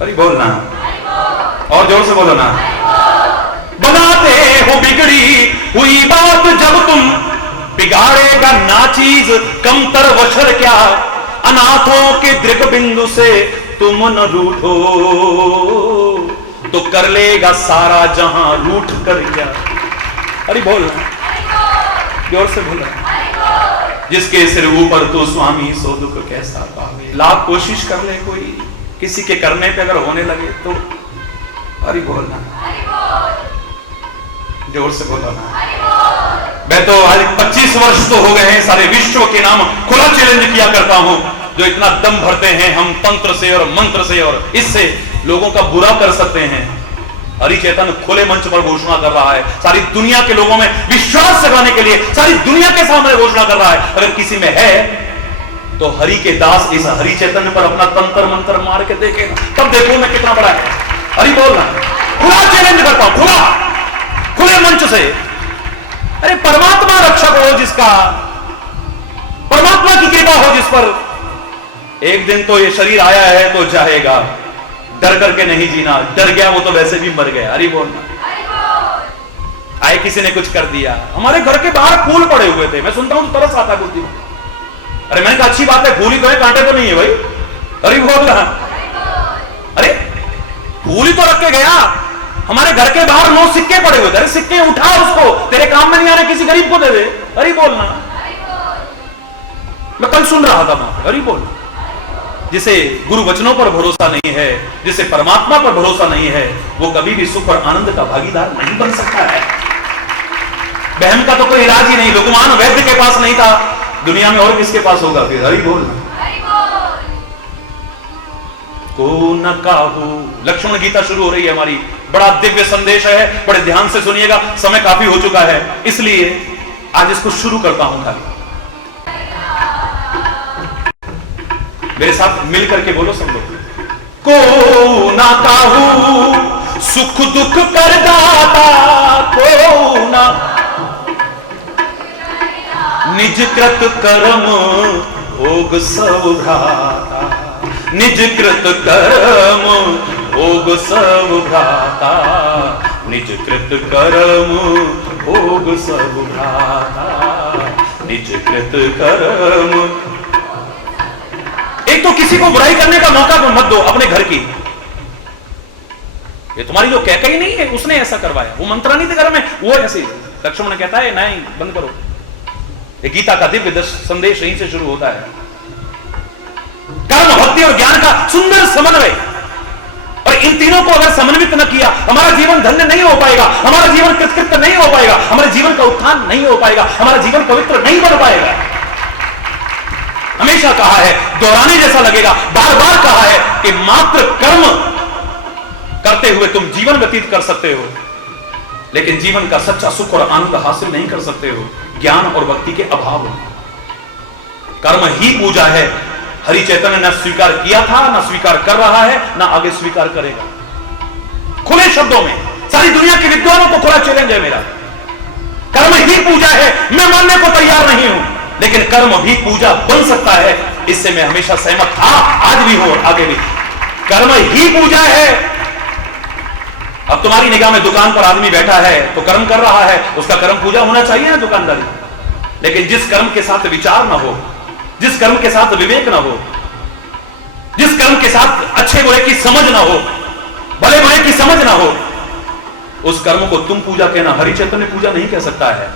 अरे बोलना और जोर से बोलो ना, बनाते हो बिगड़ी हुई बात जब तुम, बिगाड़ेगा ना चीज कमतर वशर क्या। अनाथों के दृक बिंदु से तुम न रूठो, तो कर लेगा सारा जहां रूठ कर गया। अरे बोल, जोर से बोल। जिसके सिर ऊपर तो स्वामी सो दुख कैसा पावे। लाख कोशिश कर ले कोई, किसी के करने पे अगर होने लगे तो अरे बोलना, जोर से बोलो ना। मैं तो आज 25 वर्ष तो हो गए हैं, सारे विश्व के नाम खुला चैलेंज किया करता हूं। जो इतना दम भरते हैं हम तंत्र से और मंत्र से और इससे लोगों का बुरा कर सकते हैं, हरि चैतन्य खुले मंच पर घोषणा कर रहा है, सारी दुनिया के लोगों में विश्वास जगाने के लिए सारी दुनिया के सामने घोषणा कर रहा है। अगर किसी में है तो हरि के दास इस हरि चैतन्य पर अपना तंत्र मंत्र मार के देखे, तब देखो मैं कितना बड़ा है। हरि बोलना, खुला चैलेंज करता हूं, खुला, खुले मंच से। अरे परमात्मा रक्षक हो जिसका, परमात्मा की कृपा हो जिस पर, एक दिन तो ये शरीर आया है तो जाएगा। डर करके नहीं जीना, डर गया वो तो वैसे भी मर गया। अरे बोलना, आए किसी ने कुछ कर दिया। हमारे घर के बाहर फूल पड़े हुए थे, मैं सुनता हूं तो तरस आता है बुद्धि में। अरे मैंने कहा अच्छी बात है, फूल ही तो है, कांटे तो नहीं है भाई। अरे बोल रहा, अरे फूल ही तो रख के गया। हमारे घर के बाहर 9 सिक्के पड़े हुए थे। अरे सिक्के उठा, उसको तेरे काम में नहीं आ रहे, किसी गरीब को दे दे। अरे बोलना, मैं कल सुन रहा था वहां पे। अरे बोल, जिसे गुरु वचनों पर भरोसा नहीं है, जिसे परमात्मा पर भरोसा नहीं है, वो कभी भी सुख और आनंद का भागीदार नहीं बन सकता है। बहम का तो कोई इलाज ही नहीं। लुकमान वैद्य के पास नहीं था, दुनिया में और किसके पास होगा फिर। हरि बोल, को न काहू। लक्ष्मण गीता शुरू हो रही है हमारी, बड़ा दिव्य संदेश है, बड़े ध्यान से सुनिएगा। समय काफी हो चुका है, इसलिए आज इसको शुरू करता हूं। खाली मेरे साथ मिल करके बोलो सब लोग। को ना काहू सुख दुख कर दाता, को ना निज कृत कर्म भोग सब भ्राता, निज कृत कर्म भोग सब भ्राता, निज कृत कर्म भोग सब भ्राता, निज कृत कर्म। एक तो किसी को बुराई करने का मौका मत दो अपने घर की। ये तुम्हारी जो कैकई नहीं है, उसने ऐसा करवाया, वो मंत्रानी थे घर में, वो ऐसे। लक्ष्मण कहता है नहीं, बंद करो। ये गीता का दिव्य संदेश यहीं से शुरू होता है। कर्म, भक्ति और ज्ञान का सुंदर समन्वय, और इन तीनों को अगर समन्वित न किया, हमारा जीवन धन्य नहीं हो पाएगा, हमारा जीवन कृतकृत्य नहीं हो पाएगा, हमारे जीवन का उत्थान नहीं हो पाएगा, हमारा जीवन पवित्र नहीं बन पाएगा। हमेशा कहा है, दोहराने जैसा लगेगा, बार बार कहा है कि मात्र कर्म करते हुए तुम जीवन व्यतीत कर सकते हो, लेकिन जीवन का सच्चा सुख और आनंद हासिल नहीं कर सकते हो, ज्ञान और भक्ति के अभाव। कर्म ही पूजा है। हरि चैतन्य ने स्वीकार किया था, ना स्वीकार कर रहा है, ना आगे स्वीकार करेगा। खुले शब्दों में सारी दुनिया के विद्वानों को खुला चैलेंज है मेरा। कर्म ही पूजा है, मैं मानने को तैयार नहीं हूं, लेकिन कर्म भी पूजा बन सकता है, इससे मैं हमेशा सहमत था, आज भी हूं और आगे भी। कर्म ही पूजा है। अब तुम्हारी निगाह में दुकान पर आदमी बैठा है तो कर्म कर रहा है, उसका कर्म पूजा होना चाहिए ना दुकानदारी। लेकिन जिस कर्म के साथ विचार ना हो, जिस कर्म के साथ विवेक ना हो, जिस कर्म के साथ अच्छे बुरे की समझ ना हो, भले बुरे की समझ ना हो, उस कर्म को तुम पूजा कहना, हरि चैतन्य पूजा नहीं कह सकता है।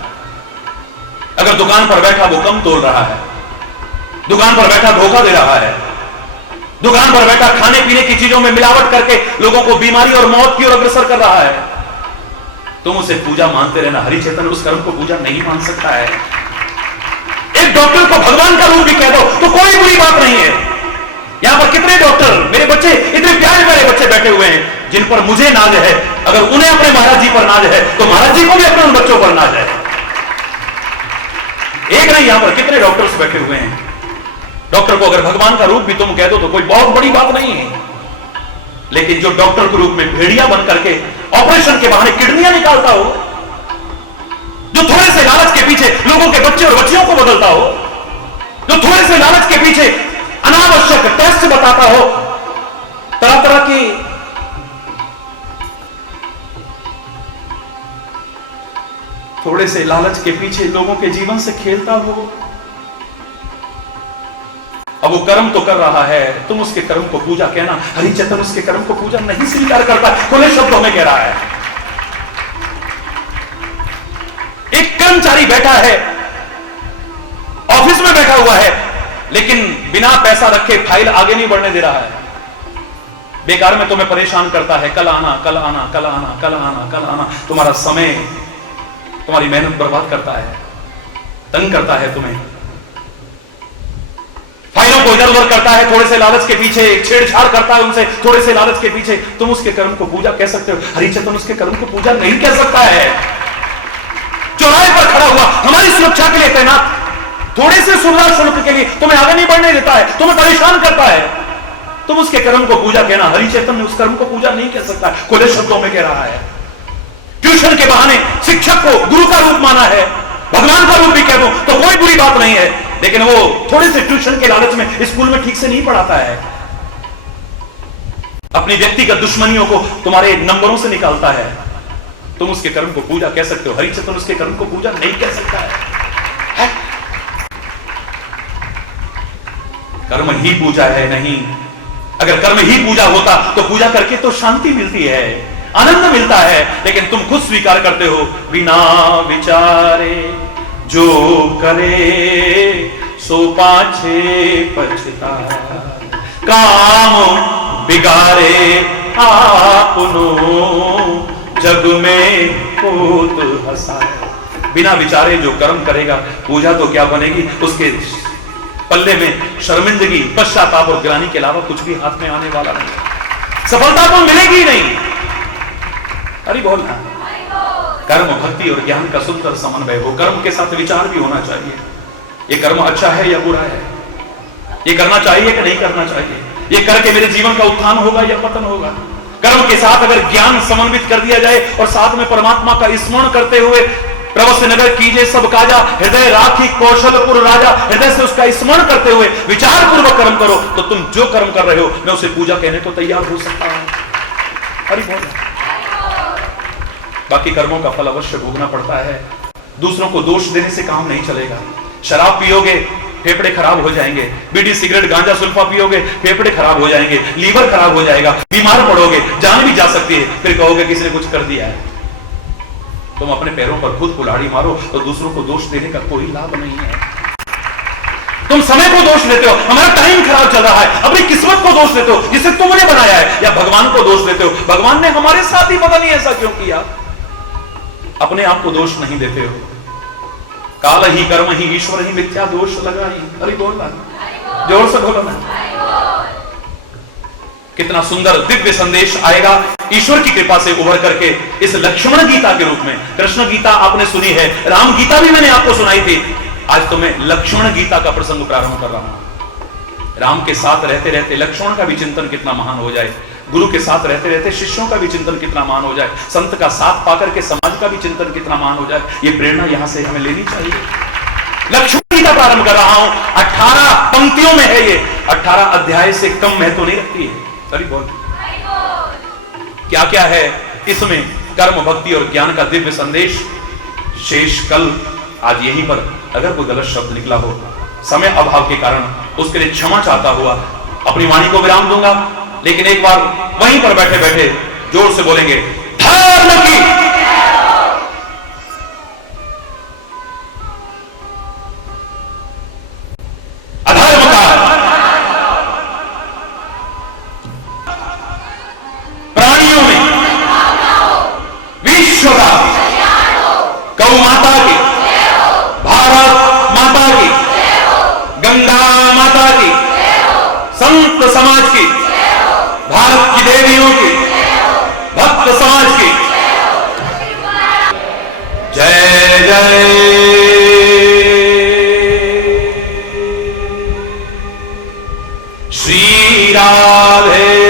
अगर दुकान पर बैठा वो कम तोल रहा है, दुकान पर बैठा धोखा दे रहा है, दुकान पर बैठा खाने पीने की चीजों में मिलावट करके लोगों को बीमारी और मौत की ओर अग्रसर कर रहा है, तुम उसे पूजा मानते रहना, हरि चैतन्य उस कर्म को पूजा नहीं मान सकता है। एक डॉक्टर को भगवान का रूप भी कह दो तो कोई बुरी बात नहीं है। यहां पर कितने डॉक्टर, मेरे बच्चे, इतने प्यारे प्यारे बच्चे बैठे हुए हैं जिन पर मुझे नाज है। अगर उन्हें अपने महाराज जी पर नाज है तो महाराज जी को भी अपने उन बच्चों पर नाज है। एक नहीं, यहां पर कितने डॉक्टर्स बैठे हुए हैं। डॉक्टर को अगर भगवान का रूप भी तुम कह दो तो कोई बहुत बड़ी बात नहीं है, लेकिन जो डॉक्टर के रूप में भेड़िया बन करके ऑपरेशन के बहाने किडनियां निकालता हो, जो थोड़े से लालच के पीछे लोगों के बच्चे और बच्चियों को बदलता हो, जो थोड़े से लालच के पीछे अनावश्यक टेस्ट बताता हो, तरह तरह की थोड़े से लालच के पीछे लोगों के जीवन से खेलता हो, अब वो कर्म तो कर रहा है, तुम उसके कर्म को पूजा कहना। हरिचेतन उसके कर्म को पूजा नहीं स्वीकार करता, खुले शब्दों में कह रहा है। एक कर्मचारी बैठा है, ऑफिस में बैठा हुआ है, लेकिन बिना पैसा रखे फाइल आगे नहीं बढ़ने दे रहा है। बेकार में तुम्हें परेशान करता है, कल आना कल आना कल आना कल आना कल आना। तुम्हारा समय, तुम्हारी मेहनत बर्बाद करता है, तंग करता है तुम्हें, फाइलों को इधर उधर करता है, थोड़े से लालच के पीछे छेड़छाड़ करता है उनसे, थोड़े से लालच के पीछे। तुम उसके कर्म को पूजा कह सकते हो, हरिचेतन उसके कर्म को पूजा नहीं कह सकता है। चौराहे पर खड़ा हुआ, हमारी सुरक्षा के लिए तैनात, थोड़े से सुविधा शुल्क के लिए तुम्हें आगे नहीं बढ़ने देता है, तुम्हें परेशान करता है, तुम उसके कर्म को पूजा कहना। हरिचेतन ने उस कर्म को पूजा नहीं कह सकता, खुले शब्दों में कह रहा है। ट्यूशन के बहाने शिक्षक को गुरु का रूप माना है, भगवान का रूप भी कह दो तो कोई बुरी बात नहीं है, लेकिन वो थोड़े से ट्यूशन के लालच में स्कूल में ठीक से नहीं पढ़ाता है, अपनी व्यक्तिगत दुश्मनियों को तुम्हारे नंबरों से निकालता है। तुम उसके कर्म को पूजा कह सकते हो, हरिचेतन उसके कर्म को पूजा नहीं कह सकता है। कर्म ही पूजा है नहीं। अगर कर्म ही पूजा होता तो पूजा करके तो शांति मिलती है, आनंद मिलता है, लेकिन तुम खुद स्वीकार करते हो, बिना विचारे जो करे सो पाछे पछताए, काम बिगाड़े आपनो जग में होत हंसाए। बिना विचारे जो कर्म करेगा, पूजा तो क्या बनेगी, उसके पल्ले में शर्मिंदगी, पश्चाताप और ग्लानि के अलावा कुछ भी हाथ में आने वाला नहीं, सफलता तो मिलेगी नहीं। अरे बोलना, कर्म भक्ति और ज्ञान का सुंदर समन्वय हो, कर्म के साथ विचार भी होना चाहिए। ये कर्म अच्छा है या बुरा है, ये करना चाहिए कि नहीं करना चाहिए, ये करके मेरे जीवन का उत्थान होगा या पतन होगा। कर्म के साथ अगर ज्ञान समन्वित कर दिया जाए और साथ में परमात्मा का स्मरण करते हुए, प्रवस्य नगर कीजिए सब काजा, हृदय राखी कौशलपुर राजा, हृदय से उसका स्मरण करते हुए विचार पूर्वक कर्म करो, तो तुम जो कर्म कर रहे हो मैं उसे पूजा कहने को तैयार हो सकता हूं। हरि बोल। बाकी कर्मों का फल अवश्य भोगना पड़ता है, दूसरों को दोष देने से काम नहीं चलेगा। शराब पियोगे फेफड़े खराब हो जाएंगे, बीड़ी सिगरेट गांजा सुल्फा पियोगे फेफड़े खराब हो जाएंगे, लीवर खराब हो जाएगा, बीमार पड़ोगे, जान भी जा सकती है, फिर कहोगे किसी ने कुछ कर दिया है। तुम अपने पैरों पर खुद कुल्हाड़ी मारो तो दूसरों को दोष देने का कोई लाभ नहीं है। तुम समय को दोष देते हो, हमारा टाइम खराब चल रहा है, अपनी किस्मत को दोष देते हो जिसे तुमने बनाया है, या भगवान को दोष देते हो, भगवान ने हमारे साथ ही पता नहीं ऐसा क्यों किया। अपने आप को दोष नहीं देते हो। काल ही कर्म ही ईश्वर ही मिथ्या दोष लगाई। अरे बोलना, जोर से बोलो ना। कितना सुंदर दिव्य संदेश आएगा ईश्वर की कृपा से उभर करके इस लक्ष्मण गीता के रूप में। कृष्ण गीता आपने सुनी है, राम गीता भी मैंने आपको सुनाई थी, आज तो मैं लक्ष्मण गीता का प्रसंग प्रारंभ कर रहा हूं। राम के साथ रहते रहते लक्ष्मण का भी चिंतन कितना महान हो जाए, गुरु के साथ रहते रहते शिष्यों का भी चिंतन कितना महान हो जाए, संत का साथ पाकर के समाज का भी चिंतन कितना महान हो जाए। ये प्रेरणा यहां से हमें लेनी चाहिए। लक्ष्मण गीता प्रारंभ कर रहा हूं, 18 पंक्तियों में है ये, 18 अध्याय से कम महत्व नहीं रखती है। सॉरी बोल, क्या क्या है इसमें, कर्म भक्ति और ज्ञान का दिव्य संदेश। शेष कल आज यहीं पर अगर कोई गलत शब्द निकला हो, समय अभाव के कारण उसके लिए क्षमा चाहता हुआ अपनी वाणी को विराम दूंगा, लेकिन एक बार वहीं पर बैठे बैठे जोर से बोलेंगे, धर्म की, अधर्म का, प्राणियों में, विश्व का, गौ माता की, भारत माता की, गंगा माता की, संत समाज की, भारत की देवियों की, भक्त समाज की जय जय। श्री राधे